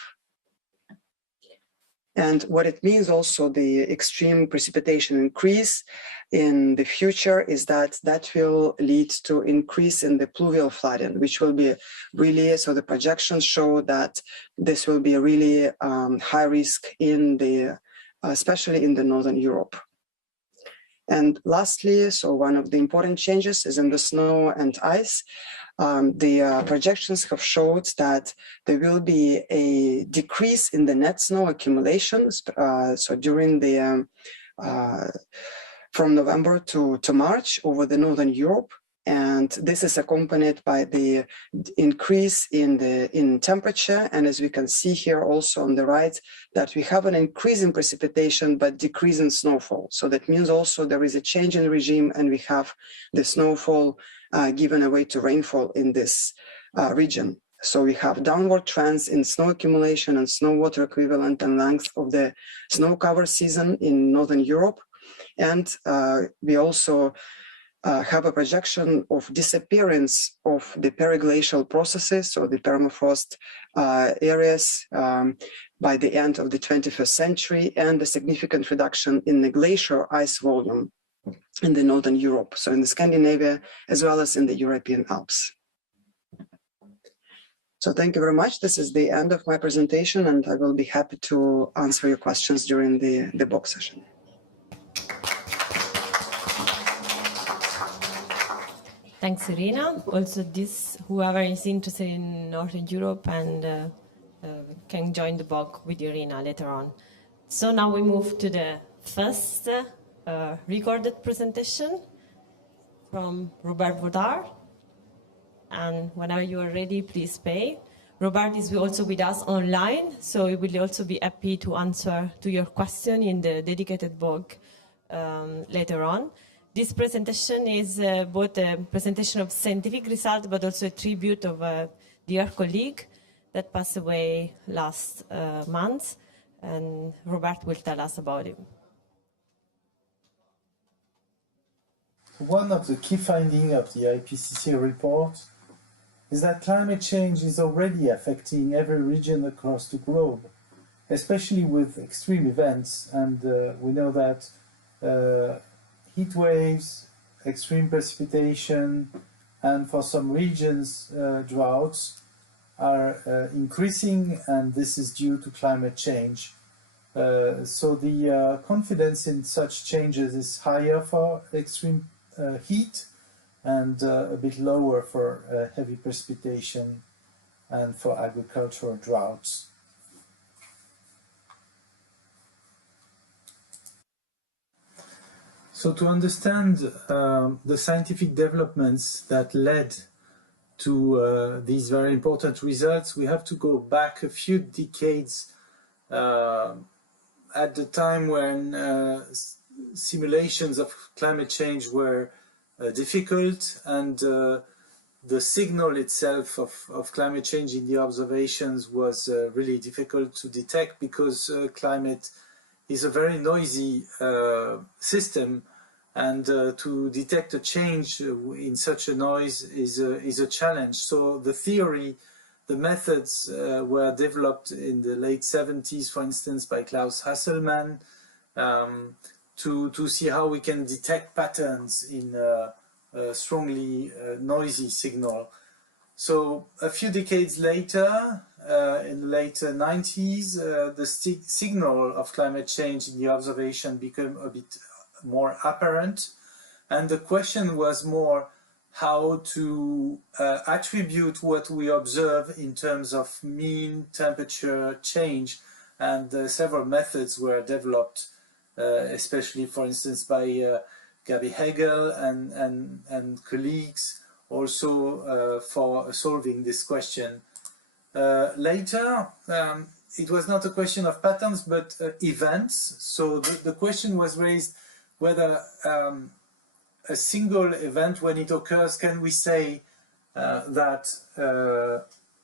And what it means also, the extreme precipitation increase in the future is that will lead to increase in the pluvial flooding, which will be really, so the projections show that this will be really high risk in the, especially in the Northern Europe. And lastly, so one of the important changes is in the snow and ice. The projections have showed that there will be a decrease in the net snow accumulation. So during the from November to March over the Northern Europe, and this is accompanied by the increase in temperature. And as we can see here also on the right, that we have an increase in precipitation but decrease in snowfall. So that means also there is a change in regime, and we have the snowfall given away to rainfall in this region. So we have downward trends in snow accumulation and snow water equivalent and length of the snow cover season in Northern Europe. And we also have a projection of disappearance of the periglacial processes, so the permafrost areas by the end of the 21st century, and a significant reduction in the glacier ice volume in the Northern Europe, so in the Scandinavia, as well as in the European Alps. So thank you very much. This is the end of my presentation, and I will be happy to answer your questions during the box session. Thanks, Irina. Also, whoever is interested in Northern Europe and can join the book with Irina later on. So now we move to the first recorded presentation from Robert Vaudard. And whenever you are ready, please pay. Robert is also with us online, so he will also be happy to answer to your question in the dedicated book later on. This presentation is both a presentation of scientific results, but also a tribute of a dear colleague that passed away last month, and Robert will tell us about him. One of the key findings of the IPCC report is that climate change is already affecting every region across the globe, especially with extreme events. And we know that heat waves, extreme precipitation, and for some regions, droughts are increasing, and this is due to climate change. So the confidence in such changes is higher for extreme heat and a bit lower for heavy precipitation and for agricultural droughts. So to understand the scientific developments that led to these very important results, we have to go back a few decades at the time when simulations of climate change were difficult, and the signal itself of climate change in the observations was really difficult to detect, because climate is a very noisy system, and to detect a change in such a noise is a challenge. So the theory, the methods were developed in the late 70s, for instance, by Klaus Hasselmann, to see how we can detect patterns in a strongly noisy signal. So a few decades later, in the late 90s, the signal of climate change in the observation became a bit more apparent, and the question was more how to attribute what we observe in terms of mean temperature change, and several methods were developed, especially, for instance, by Gabi Hegel and colleagues, also for solving this question. Later, it was not a question of patterns, but events. So the question was raised whether a single event, when it occurs, can we say that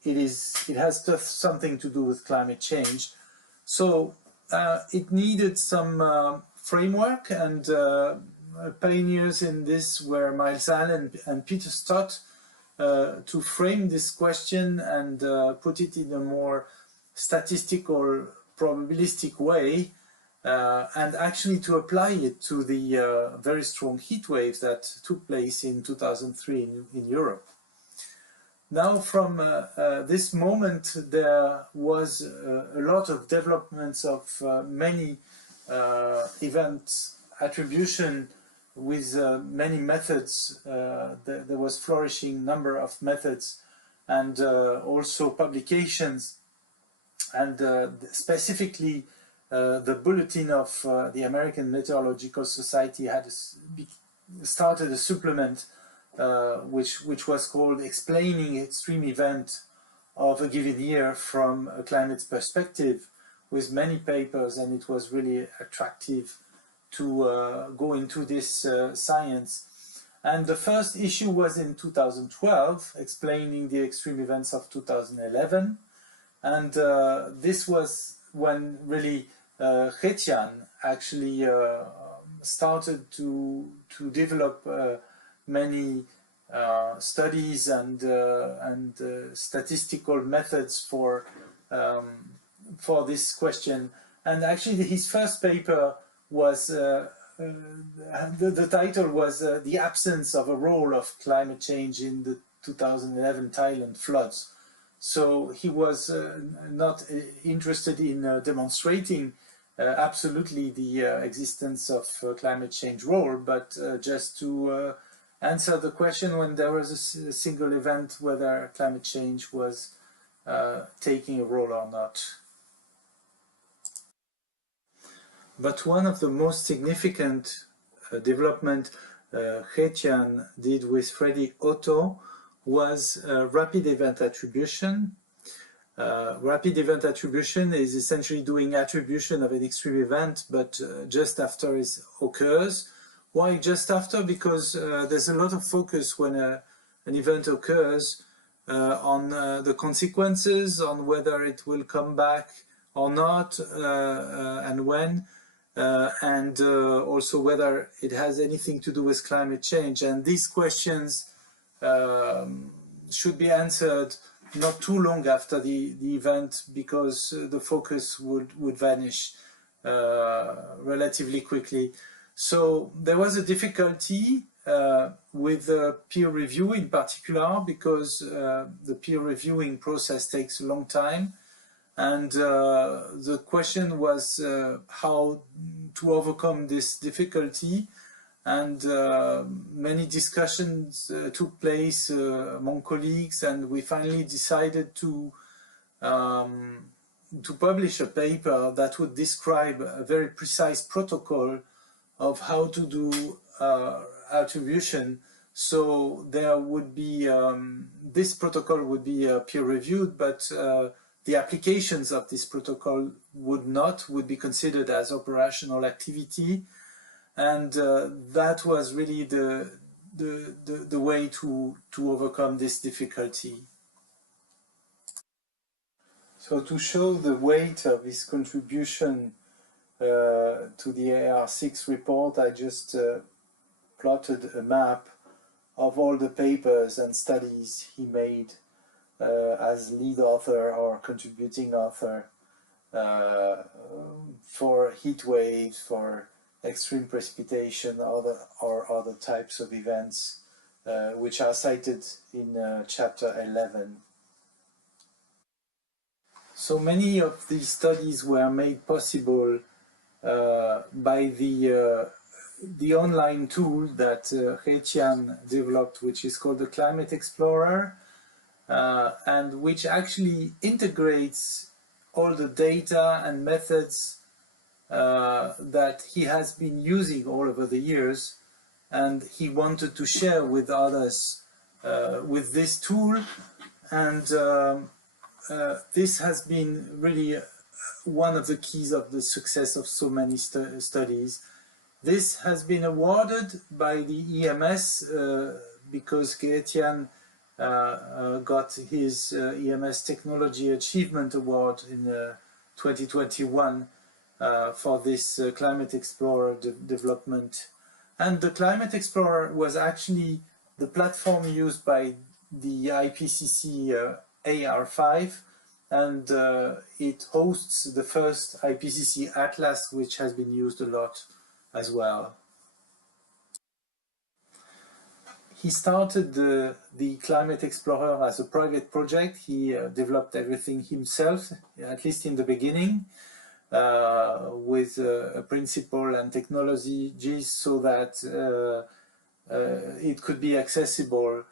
it has something to do with climate change? So it needed some framework, and pioneers in this were Miles Allen and Peter Stott, to frame this question and put it in a more statistical, probabilistic way, and actually to apply it to the very strong heat waves that took place in 2003 in Europe. Now, from this moment, there was a lot of developments of many event attribution with many methods. There was flourishing number of methods, and also publications, and specifically the bulletin of the American Meteorological Society had started a supplement which was called Explaining Extreme Event of a Given Year from a Climate Perspective, with many papers, and it was really attractive to go into this science. And the first issue was in 2012, explaining the extreme events of 2011, and this was when really Gert-Jan actually started to develop many studies and statistical methods for this question. And actually his first paper was, the title was The Absence of a Role of Climate Change in the 2011 Thailand Floods. So he was not interested in demonstrating absolutely the existence of climate change role, but just to answer the question when there was a single event whether climate change was taking a role or not. But one of the most significant development Gert-Jan did with Freddy Otto was rapid event attribution. Rapid event attribution is essentially doing attribution of an extreme event, but just after it occurs. Why just after? Because there's a lot of focus when an event occurs on the consequences, on whether it will come back or not, and when, and also whether it has anything to do with climate change. And these questions should be answered not too long after the event, because the focus would vanish relatively quickly. So there was a difficulty with peer review in particular, because the peer reviewing process takes a long time. And the question was how to overcome this difficulty. And many discussions took place among colleagues, and we finally decided to publish a paper that would describe a very precise protocol of how to do attribution. So there would be, this protocol would be peer-reviewed, but the applications of this protocol would be considered as operational activity. And that was really the way to overcome this difficulty. So to show the weight of his contribution to the AR6 report, I just plotted a map of all the papers and studies he made as lead author or contributing author for heat waves, for extreme precipitation, or other types of events, which are cited in chapter 11. So many of these studies were made possible by the online tool that He-Tian developed, which is called the Climate Explorer, and which actually integrates all the data and methods that he has been using all over the years, and he wanted to share with others with this tool. And this has been really one of the keys of the success of so many studies. This has been awarded by the EMS because He-Tian got his EMS Technology Achievement Award in 2021 for this Climate Explorer development. And the Climate Explorer was actually the platform used by the IPCC AR5, and it hosts the first IPCC Atlas, which has been used a lot as well. He started the Climate Explorer as a private project. He developed everything himself, at least in the beginning, with a principle and technologies so that it could be accessible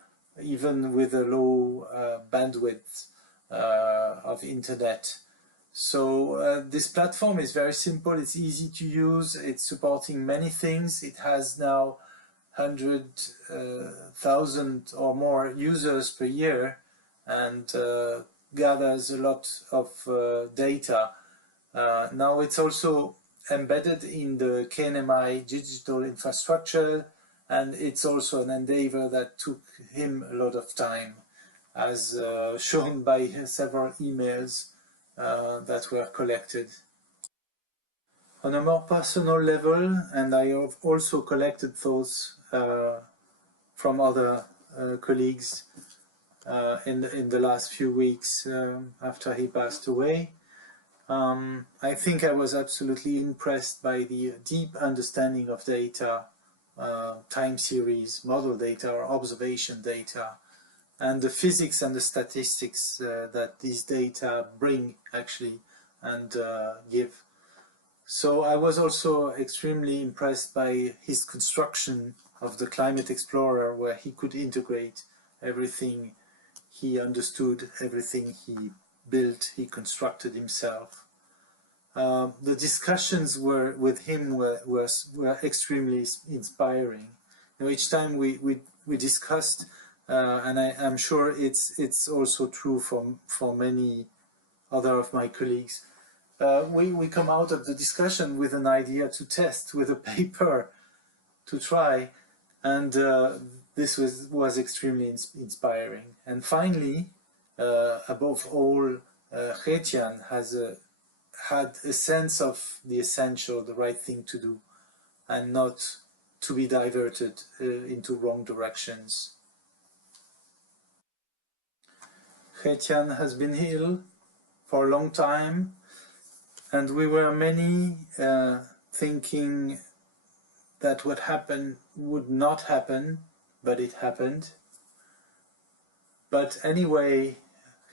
even with a low bandwidth of internet. So this platform is very simple, it's easy to use, it's supporting many things. It has now 100,000 or more users per year, and gathers a lot of data. Now it's also embedded in the KNMI digital infrastructure, and it's also an endeavor that took him a lot of time, as shown by several emails that were collected. On a more personal level, and I have also collected those from other colleagues in the last few weeks after he passed away, I think I was absolutely impressed by the deep understanding of data, time series, model data or observation data, and the physics and the statistics that these data bring actually and give. So I was also extremely impressed by his construction of the Climate Explorer, where he could integrate everything he understood, everything he built, he constructed himself. The discussions with him were extremely inspiring. You know, each time we discussed, and I'm sure it's also true for many other of my colleagues, we come out of the discussion with an idea to test, with a paper to try, and this was extremely inspiring. And finally, above all, He-Tian had a sense of the essential, the right thing to do, and not to be diverted into wrong directions. Etienne has been ill for a long time, and we were many thinking that what happened would not happen, but it happened. But anyway,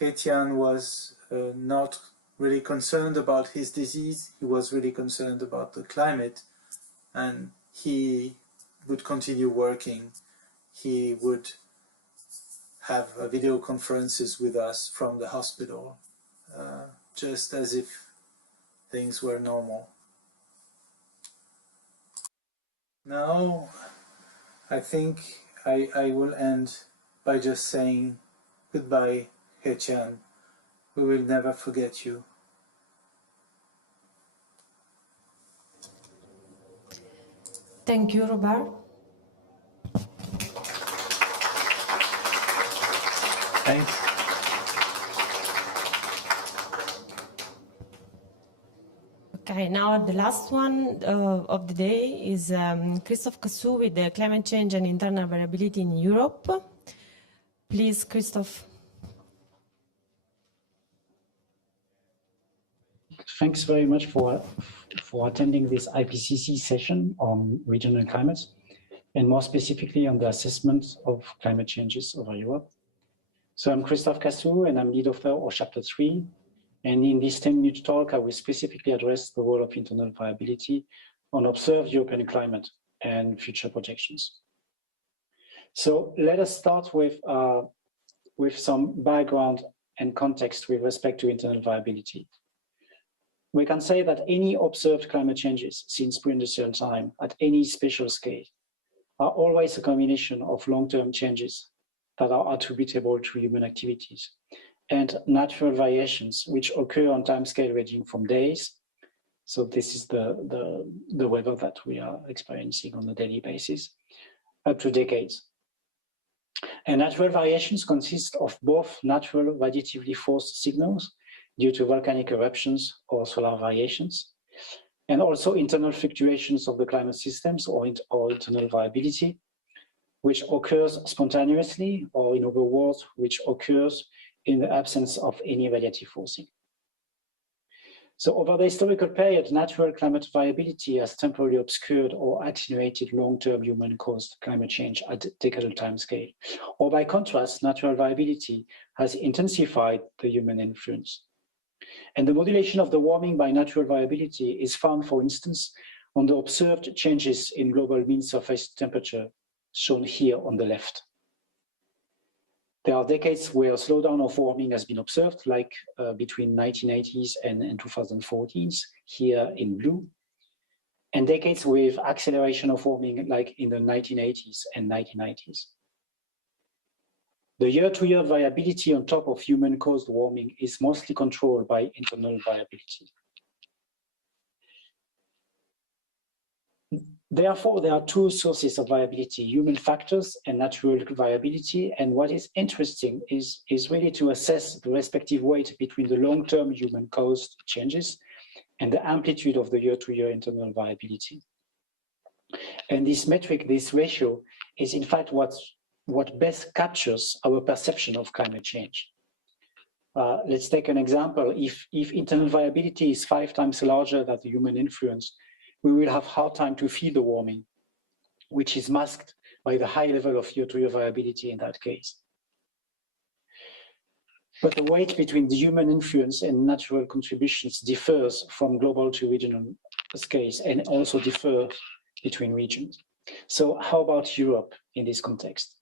Etienne was not really concerned about his disease. He was really concerned about the climate, and he would continue working. He would have video conferences with us from the hospital, just as if things were normal. Now, I think I will end by just saying goodbye, Etienne. We will never forget you. Thank you, Robert. Thanks. Okay, now the last one of the day is Christophe Cassou with the climate change and internal variability in Europe. Please, Christophe. Thanks very much for attending this IPCC session on regional climate, and more specifically on the assessment of climate changes over Europe. So I'm Christophe Cassou, and I'm lead author of Chapter 3. And in this 10-minute talk, I will specifically address the role of internal variability on observed European climate and future projections. So let us start with some background and context with respect to internal variability. We can say that any observed climate changes since pre-industrial time at any spatial scale are always a combination of long-term changes that are attributable to human activities and natural variations which occur on time scale ranging from days. So this is the weather that we are experiencing on a daily basis, up to decades. And natural variations consist of both natural radiatively forced signals due to volcanic eruptions or solar variations, and also internal fluctuations of the climate systems or internal variability, which occurs spontaneously, or in other words, which occurs in the absence of any radiative forcing. So over the historical period, natural climate variability has temporarily obscured or attenuated long-term human-caused climate change at decadal time scale. Or by contrast, natural variability has intensified the human influence. And the modulation of the warming by natural variability is found, for instance, on the observed changes in global mean surface temperature, shown here on the left. There are decades where a slowdown of warming has been observed, like between 1980s and 2014s, here in blue, and decades with acceleration of warming, like in the 1980s and 1990s. The year-to-year variability on top of human-caused warming is mostly controlled by internal variability. Therefore, there are two sources of variability, human factors and natural variability. And what is interesting is really to assess the respective weight between the long-term human-caused changes and the amplitude of the year-to-year internal variability. And this metric, this ratio, is in fact what best captures our perception of climate change. Let's take an example. If internal variability is 5 times larger than the human influence, we will have hard time to feel the warming, which is masked by the high level of year-to-year variability in that case. But the weight between the human influence and natural contributions differs from global to regional scales and also differ between regions. So how about Europe in this context?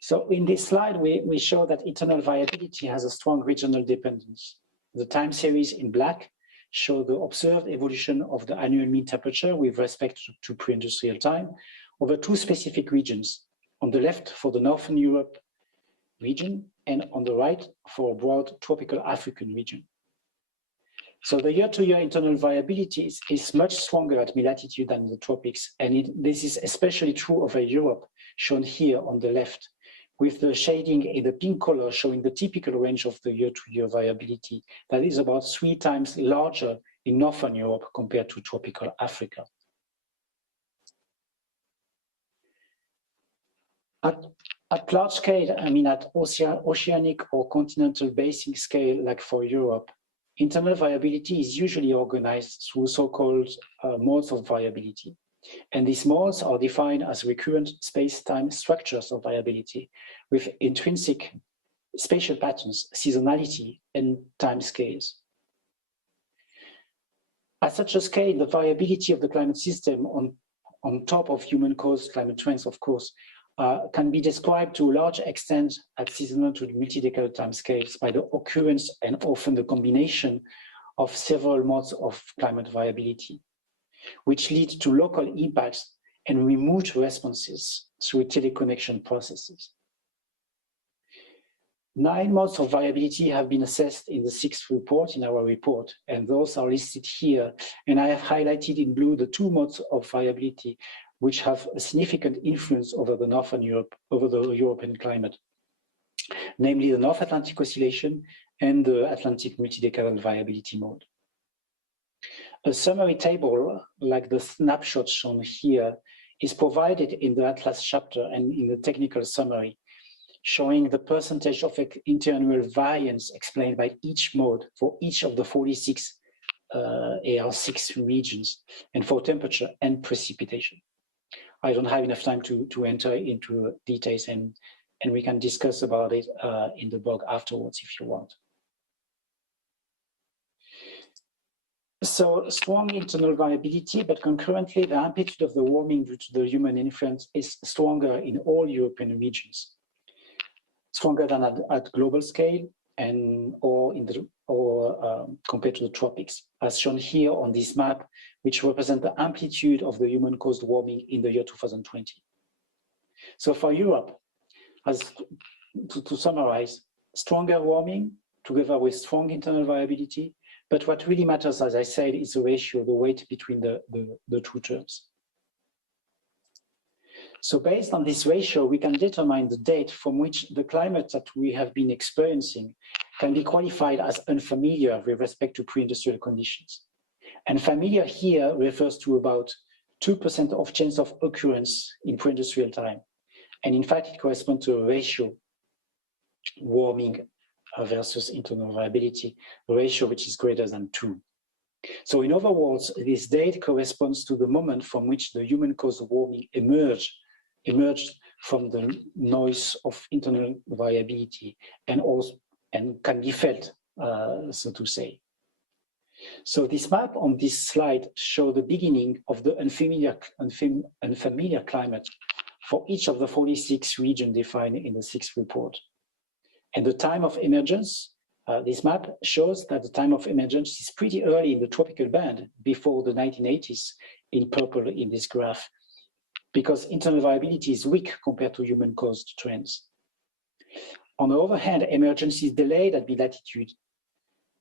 So in this slide, we show that internal variability has a strong regional dependence. The time series in black show the observed evolution of the annual mean temperature with respect to pre-industrial time over 2 specific regions. On the left for the Northern Europe region, and on the right for a broad tropical African region. So the year-to-year internal variability is much stronger at mid-latitude than in the tropics, and this is especially true over Europe, shown here on the left, with the shading in the pink color showing the typical range of the year-to-year variability that is about 3 times larger in Northern Europe compared to tropical Africa. At large scale, I mean at oceanic or continental basin scale, like for Europe, internal variability is usually organized through so-called modes of variability. And these modes are defined as recurrent space-time structures of variability with intrinsic spatial patterns, seasonality, and time scales. At such a scale, the variability of the climate system on top of human-caused climate trends, of course, can be described to a large extent at seasonal to multi-decadal timescales by the occurrence and often the combination of several modes of climate variability, which lead to local impacts and remote responses through teleconnection processes. 9 modes of variability have been assessed in the 6th report, in our report, and those are listed here. And I have highlighted in blue the 2 modes of variability which have a significant influence over the Northern Europe, over the European climate, namely the North Atlantic Oscillation and the Atlantic Multidecadal Variability mode. A summary table, like the snapshot shown here, is provided in the Atlas chapter and in the technical summary, showing the percentage of interannual variance explained by each mode for each of the 46 AR6 regions, and for temperature and precipitation. I don't have enough time to enter into details, and we can discuss about it in the blog afterwards if you want. So strong internal variability, but concurrently the amplitude of the warming due to the human influence is stronger in all European regions, stronger than at global scale and compared to the tropics, as shown here on this map, which represent the amplitude of the human-caused warming in the year 2020. So for Europe, to summarize, stronger warming together with strong internal variability, but what really matters, as I said, is the ratio, the weight between the 2 terms. So based on this ratio, we can determine the date from which the climate that we have been experiencing can be qualified as unfamiliar with respect to pre-industrial conditions. And familiar here refers to about 2% of chance of occurrence in pre-industrial time. And in fact, it corresponds to a ratio, warming versus internal variability, a ratio which is greater than 2. So in other words, this date corresponds to the moment from which the human-caused warming emerged from the noise of internal variability and can be felt, so to say. So this map on this slide shows the beginning of the unfamiliar climate for each of the 46 regions defined in the 6th report. And the time of emergence, this map shows that the time of emergence is pretty early in the tropical band, before the 1980s, in purple in this graph, because internal variability is weak compared to human-caused trends. On the other hand, emergence is delayed at mid-latitude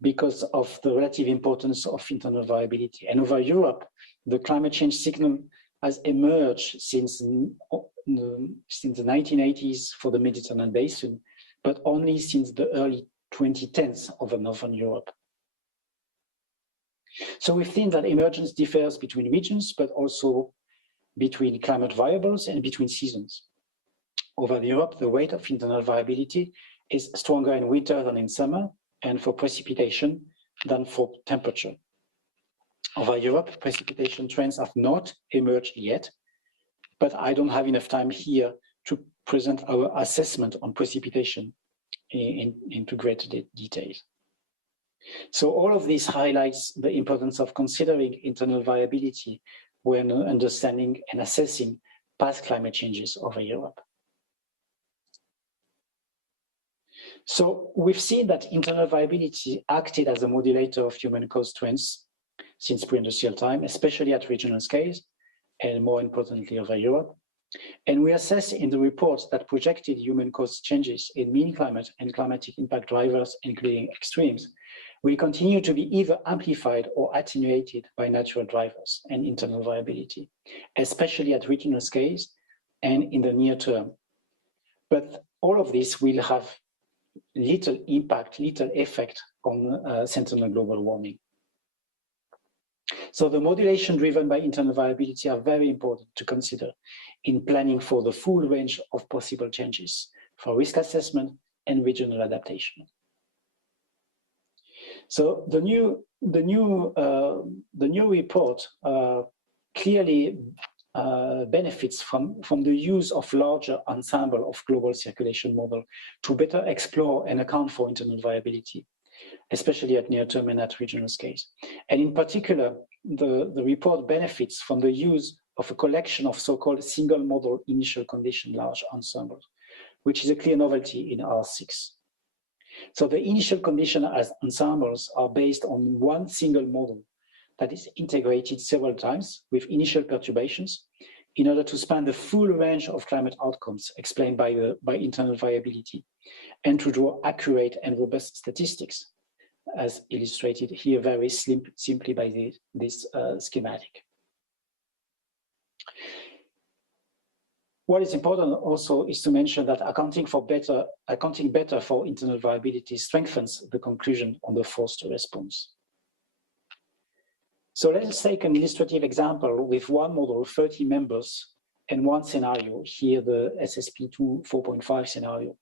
because of the relative importance of internal variability. And over Europe, the climate change signal has emerged since the 1980s for the Mediterranean basin, but only since the early 2010s over Northern Europe. So we've seen that emergence differs between regions, but also between climate variables and between seasons. Over Europe, the weight of internal variability is stronger in winter than in summer, and for precipitation than for temperature. Over Europe, precipitation trends have not emerged yet, but I don't have enough time here to present our assessment on precipitation into greater detail. So all of this highlights the importance of considering internal variability when understanding and assessing past climate changes over Europe. So we've seen that internal variability acted as a modulator of human-caused trends since pre-industrial time, especially at regional scales, and more importantly over Europe. And we assess in the report that projected human-caused changes in mean climate and climatic impact drivers, including extremes, will continue to be either amplified or attenuated by natural drivers and internal variability, especially at regional scales and in the near term. But all of this will have little impact, little effect on sentinel global warming. So the modulation driven by internal variability are very important to consider in planning for the full range of possible changes for risk assessment and regional adaptation. So the new report clearly benefits from the use of larger ensemble of global circulation model to better explore and account for internal variability, especially at near-term and at regional scales. And in particular, the report benefits from the use of a collection of so-called single model initial condition large ensembles, which is a clear novelty in AR6. So the initial condition as ensembles are based on one single model that is integrated several times with initial perturbations in order to span the full range of climate outcomes explained by internal variability and to draw accurate and robust statistics, as illustrated here very simply by this schematic. What is important also is to mention that accounting better for internal variability strengthens the conclusion on the forced response. So let's take an illustrative example with one model, 30 members, and one scenario, here the SSP2 4.5 scenario.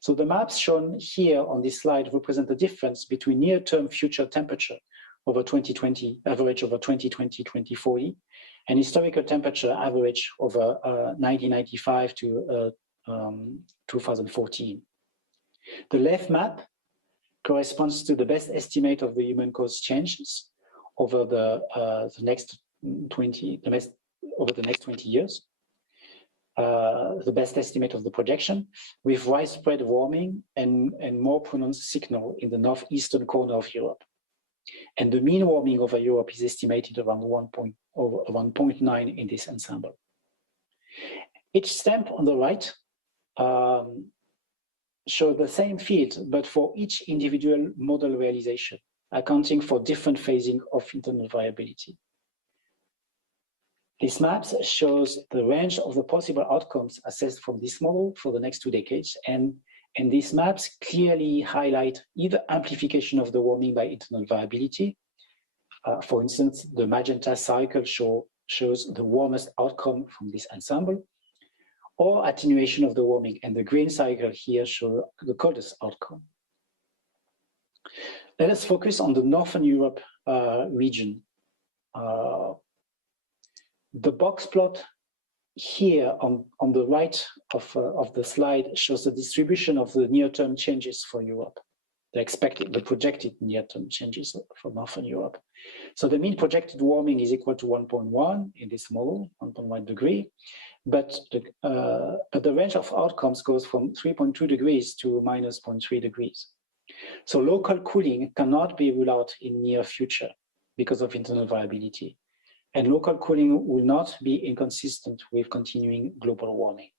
So the maps shown here on this slide represent the difference between near-term future temperature over 2020, average over 2020-2040, and historical temperature average over 1995 to 2014. The left map corresponds to the best estimate of the human-caused changes over the next 20 years. The best estimate of the projection, with widespread warming and more pronounced signal in the northeastern corner of Europe. And the mean warming over Europe is estimated around 1.9 in this ensemble. Each stamp on the right shows the same field, but for each individual model realization, accounting for different phasing of internal variability. This map shows the range of the possible outcomes assessed from this model for the next 2 decades, and these maps clearly highlight either amplification of the warming by internal variability. For instance, the magenta cycle shows the warmest outcome from this ensemble, or attenuation of the warming, and the green cycle here shows the coldest outcome. Let us focus on the Northern Europe region. The box plot here on the right of the slide shows the distribution of the near-term changes for Europe, the projected near-term changes for Northern Europe. So the mean projected warming is equal to 1.1 in this model, 1.1 degree, but the range of outcomes goes from 3.2 degrees to minus 0.3 degrees. So local cooling cannot be ruled out in near future because of internal variability. And local cooling will not be inconsistent with continuing global warming.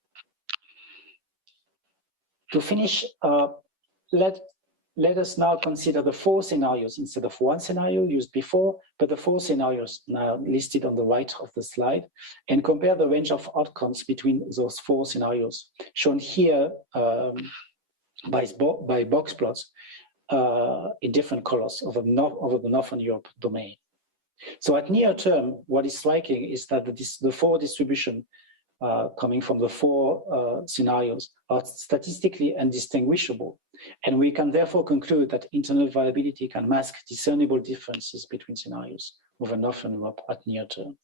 To finish, let us now consider the 4 scenarios instead of one scenario used before, but the 4 scenarios now listed on the right of the slide, and compare the range of outcomes between those 4 scenarios, shown here by box plots in different colors over the Northern Europe domain. So at near term, what is striking is that the 4 distribution coming from the 4 scenarios are statistically indistinguishable. And we can therefore conclude that internal variability can mask discernible differences between scenarios over Northern Europe at near term.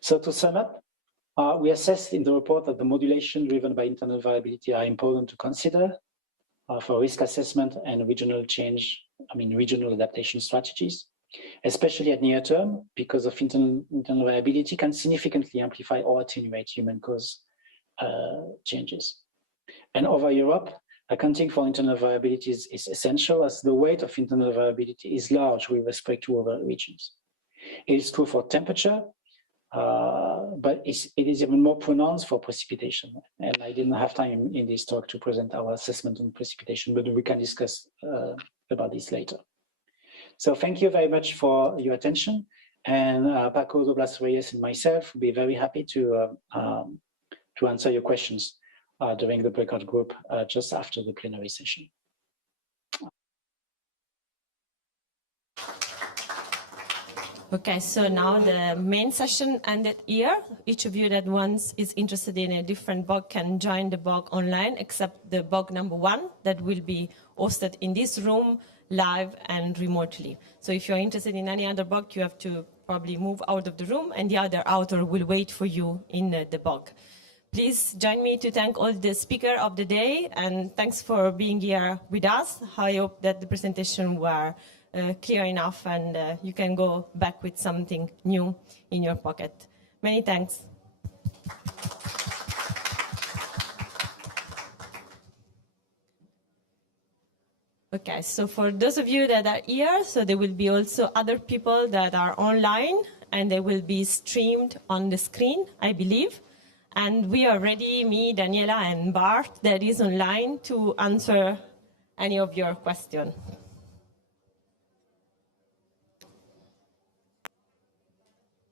So to sum up, we assessed in the report that the modulation driven by internal variability are important to consider for risk assessment and regional adaptation strategies, especially at near term, because of internal variability can significantly amplify or attenuate human-caused changes. And over Europe, accounting for internal variability is essential, as the weight of internal variability is large with respect to other regions. It is true for temperature, but it is even more pronounced for precipitation. And I didn't have time in this talk to present our assessment on precipitation, but we can discuss about this later. So thank you very much for your attention. And Paco Doblas Reyes and myself will be very happy to answer your questions during the breakout group just after the plenary session. Okay, so now the main session ended here. Each of you that is interested in a different bug can join the bug online, except the bug number 1 that will be hosted in this room, live and remotely. So if you're interested in any other bug, you have to probably move out of the room, and the other author will wait for you in the bug. Please join me to thank all the speakers of the day, and thanks for being here with us. I hope that the presentation were clear enough, and you can go back with something new in your pocket. Many thanks. Okay, so for those of you that are here, so there will be also other people that are online, and they will be streamed on the screen, I believe. And we are ready, me, Daniela, and Bart, that is online, to answer any of your questions.